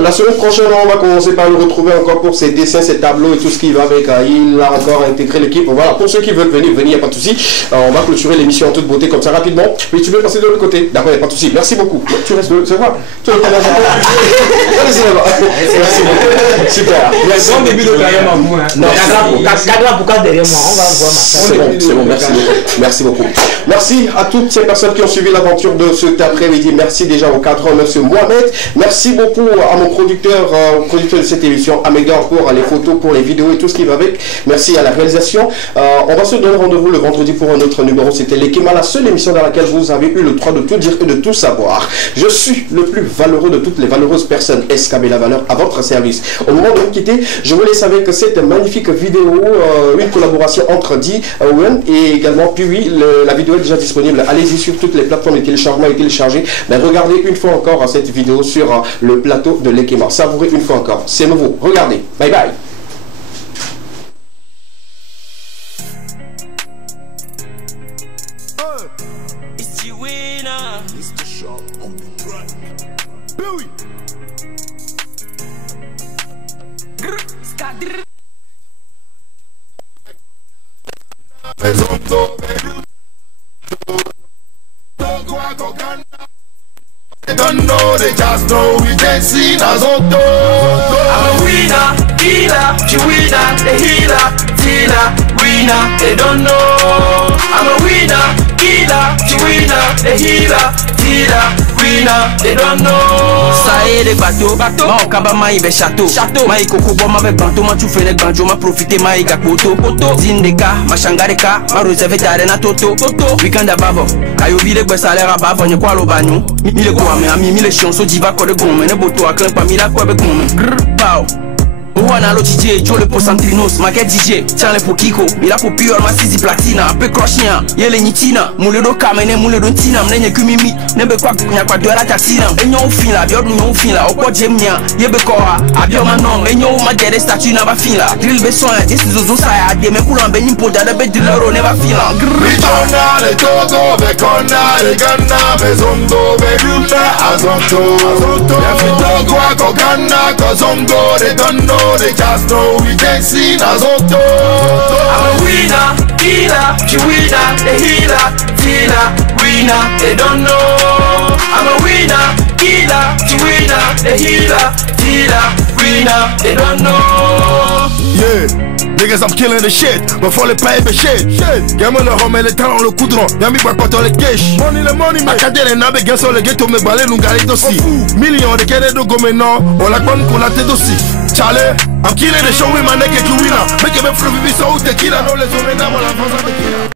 La semaine prochaine, on va commencer par le retrouver encore pour ses dessins, ses tableaux et tout ce qui va avec. Il a encore intégré l'équipe. Voilà, pour ceux qui veulent venir, il n'y a pas de souci. On va clôturer l'émission en toute beauté comme ça rapidement. Mais tu veux passer de l'autre côté? D'accord, il n'y a pas de souci. Merci beaucoup. Tu restes, c'est quoi? Tu restes Merci beaucoup. Super. C'est un début de carrière à vous. Non, pourquoi derrière moi? On va voir ma C'est bon, merci beaucoup. Merci beaucoup. Merci à toutes ces personnes qui ont suivi l'aventure de cet après-midi. Merci déjà au cadre, monsieur Mohamed. Merci beaucoup à mon producteur, de cette émission, Amédor, pour les photos, pour les vidéos et tout ce qui va avec. Merci à la réalisation. On va se donner rendez-vous le vendredi pour un autre numéro. C'était l'Ekema, la seule émission dans laquelle vous avez eu le droit de tout dire et de tout savoir. Je suis le plus valeureux de toutes les valeureuses personnes. SKB La Valeur à votre service. Au moment de vous quitter, je vous laisse avec cette magnifique vidéo, une collaboration entre Di Owen et également Puis. La vidéo est déjà disponible. Allez-y sur toutes les plateformes de téléchargement et téléchargez. Mais regardez une fois encore cette vidéo sur le plateau de l'Ekema. Savourez une fois encore. C'est nouveau. Regardez. Bye bye. They don't know, they just know we can see as on. I'm a winner, healer, the winner, the healer, dealer, winner. They don't know. I'm a winner, healer, the winner, the healer, dealer, winner. They don't know. Ça est les bateaux, ma okaba maï be château, maï koko bon avec banto, ma tu fais les banjo, ma profiter maï gakoto, zindeka, ma shangareka, ma reserve d'arena toto, weekend abavo, ayobi les salaire abavo, n'y quoi lo bagnou, mille quoi mais ami mille chiens so diva quoi de gomme, ne boto à clan pas mille quoi be gomme, pow. Owana lo DJ, Joe le posantrinos, maquet DJ, tiens les pokiko, il a pour pure ma sisi platina, un peu crochien, yele nitina, moule do kamene, moule do tina, mnenye kumimi, nebe kwa nyakwa de la taxina, enyo fin la, biod nyo fin la, oko jemnia, yebe koa, abio manon, enyo ma dere statue na ba fin la, drill besoin, this is zozo saya, de me koulan benim poda de be drillero ne ba fin la. Bichona le Togo, Bekona le Ghana, Bezondo, Bedula, Azonto, Yafitogo, Kogana, Kozongo, they don't know, they just know we can see Azonto. I'm a winner, killer, winner, the healer, dealer, winner, they don't know. I'm a winner, killer, winner, the healer, dealer, winner, they don't know. Yeah. Niggas, I'm killing the shit, but faut les payer mes shit. Gamin le remet les talons le coudron, y'a mis pas quand les cash. Money le money, ma cadère les nabes, gain sur le ghetto, me balais, nous galets d'aussi. Millions de quais de go maintenant, on la bonne qu'on la tête aussi. Charlie, I'm killing the show with my nigga, you winner. Make it me free, so tequila, no les hommes, la France avec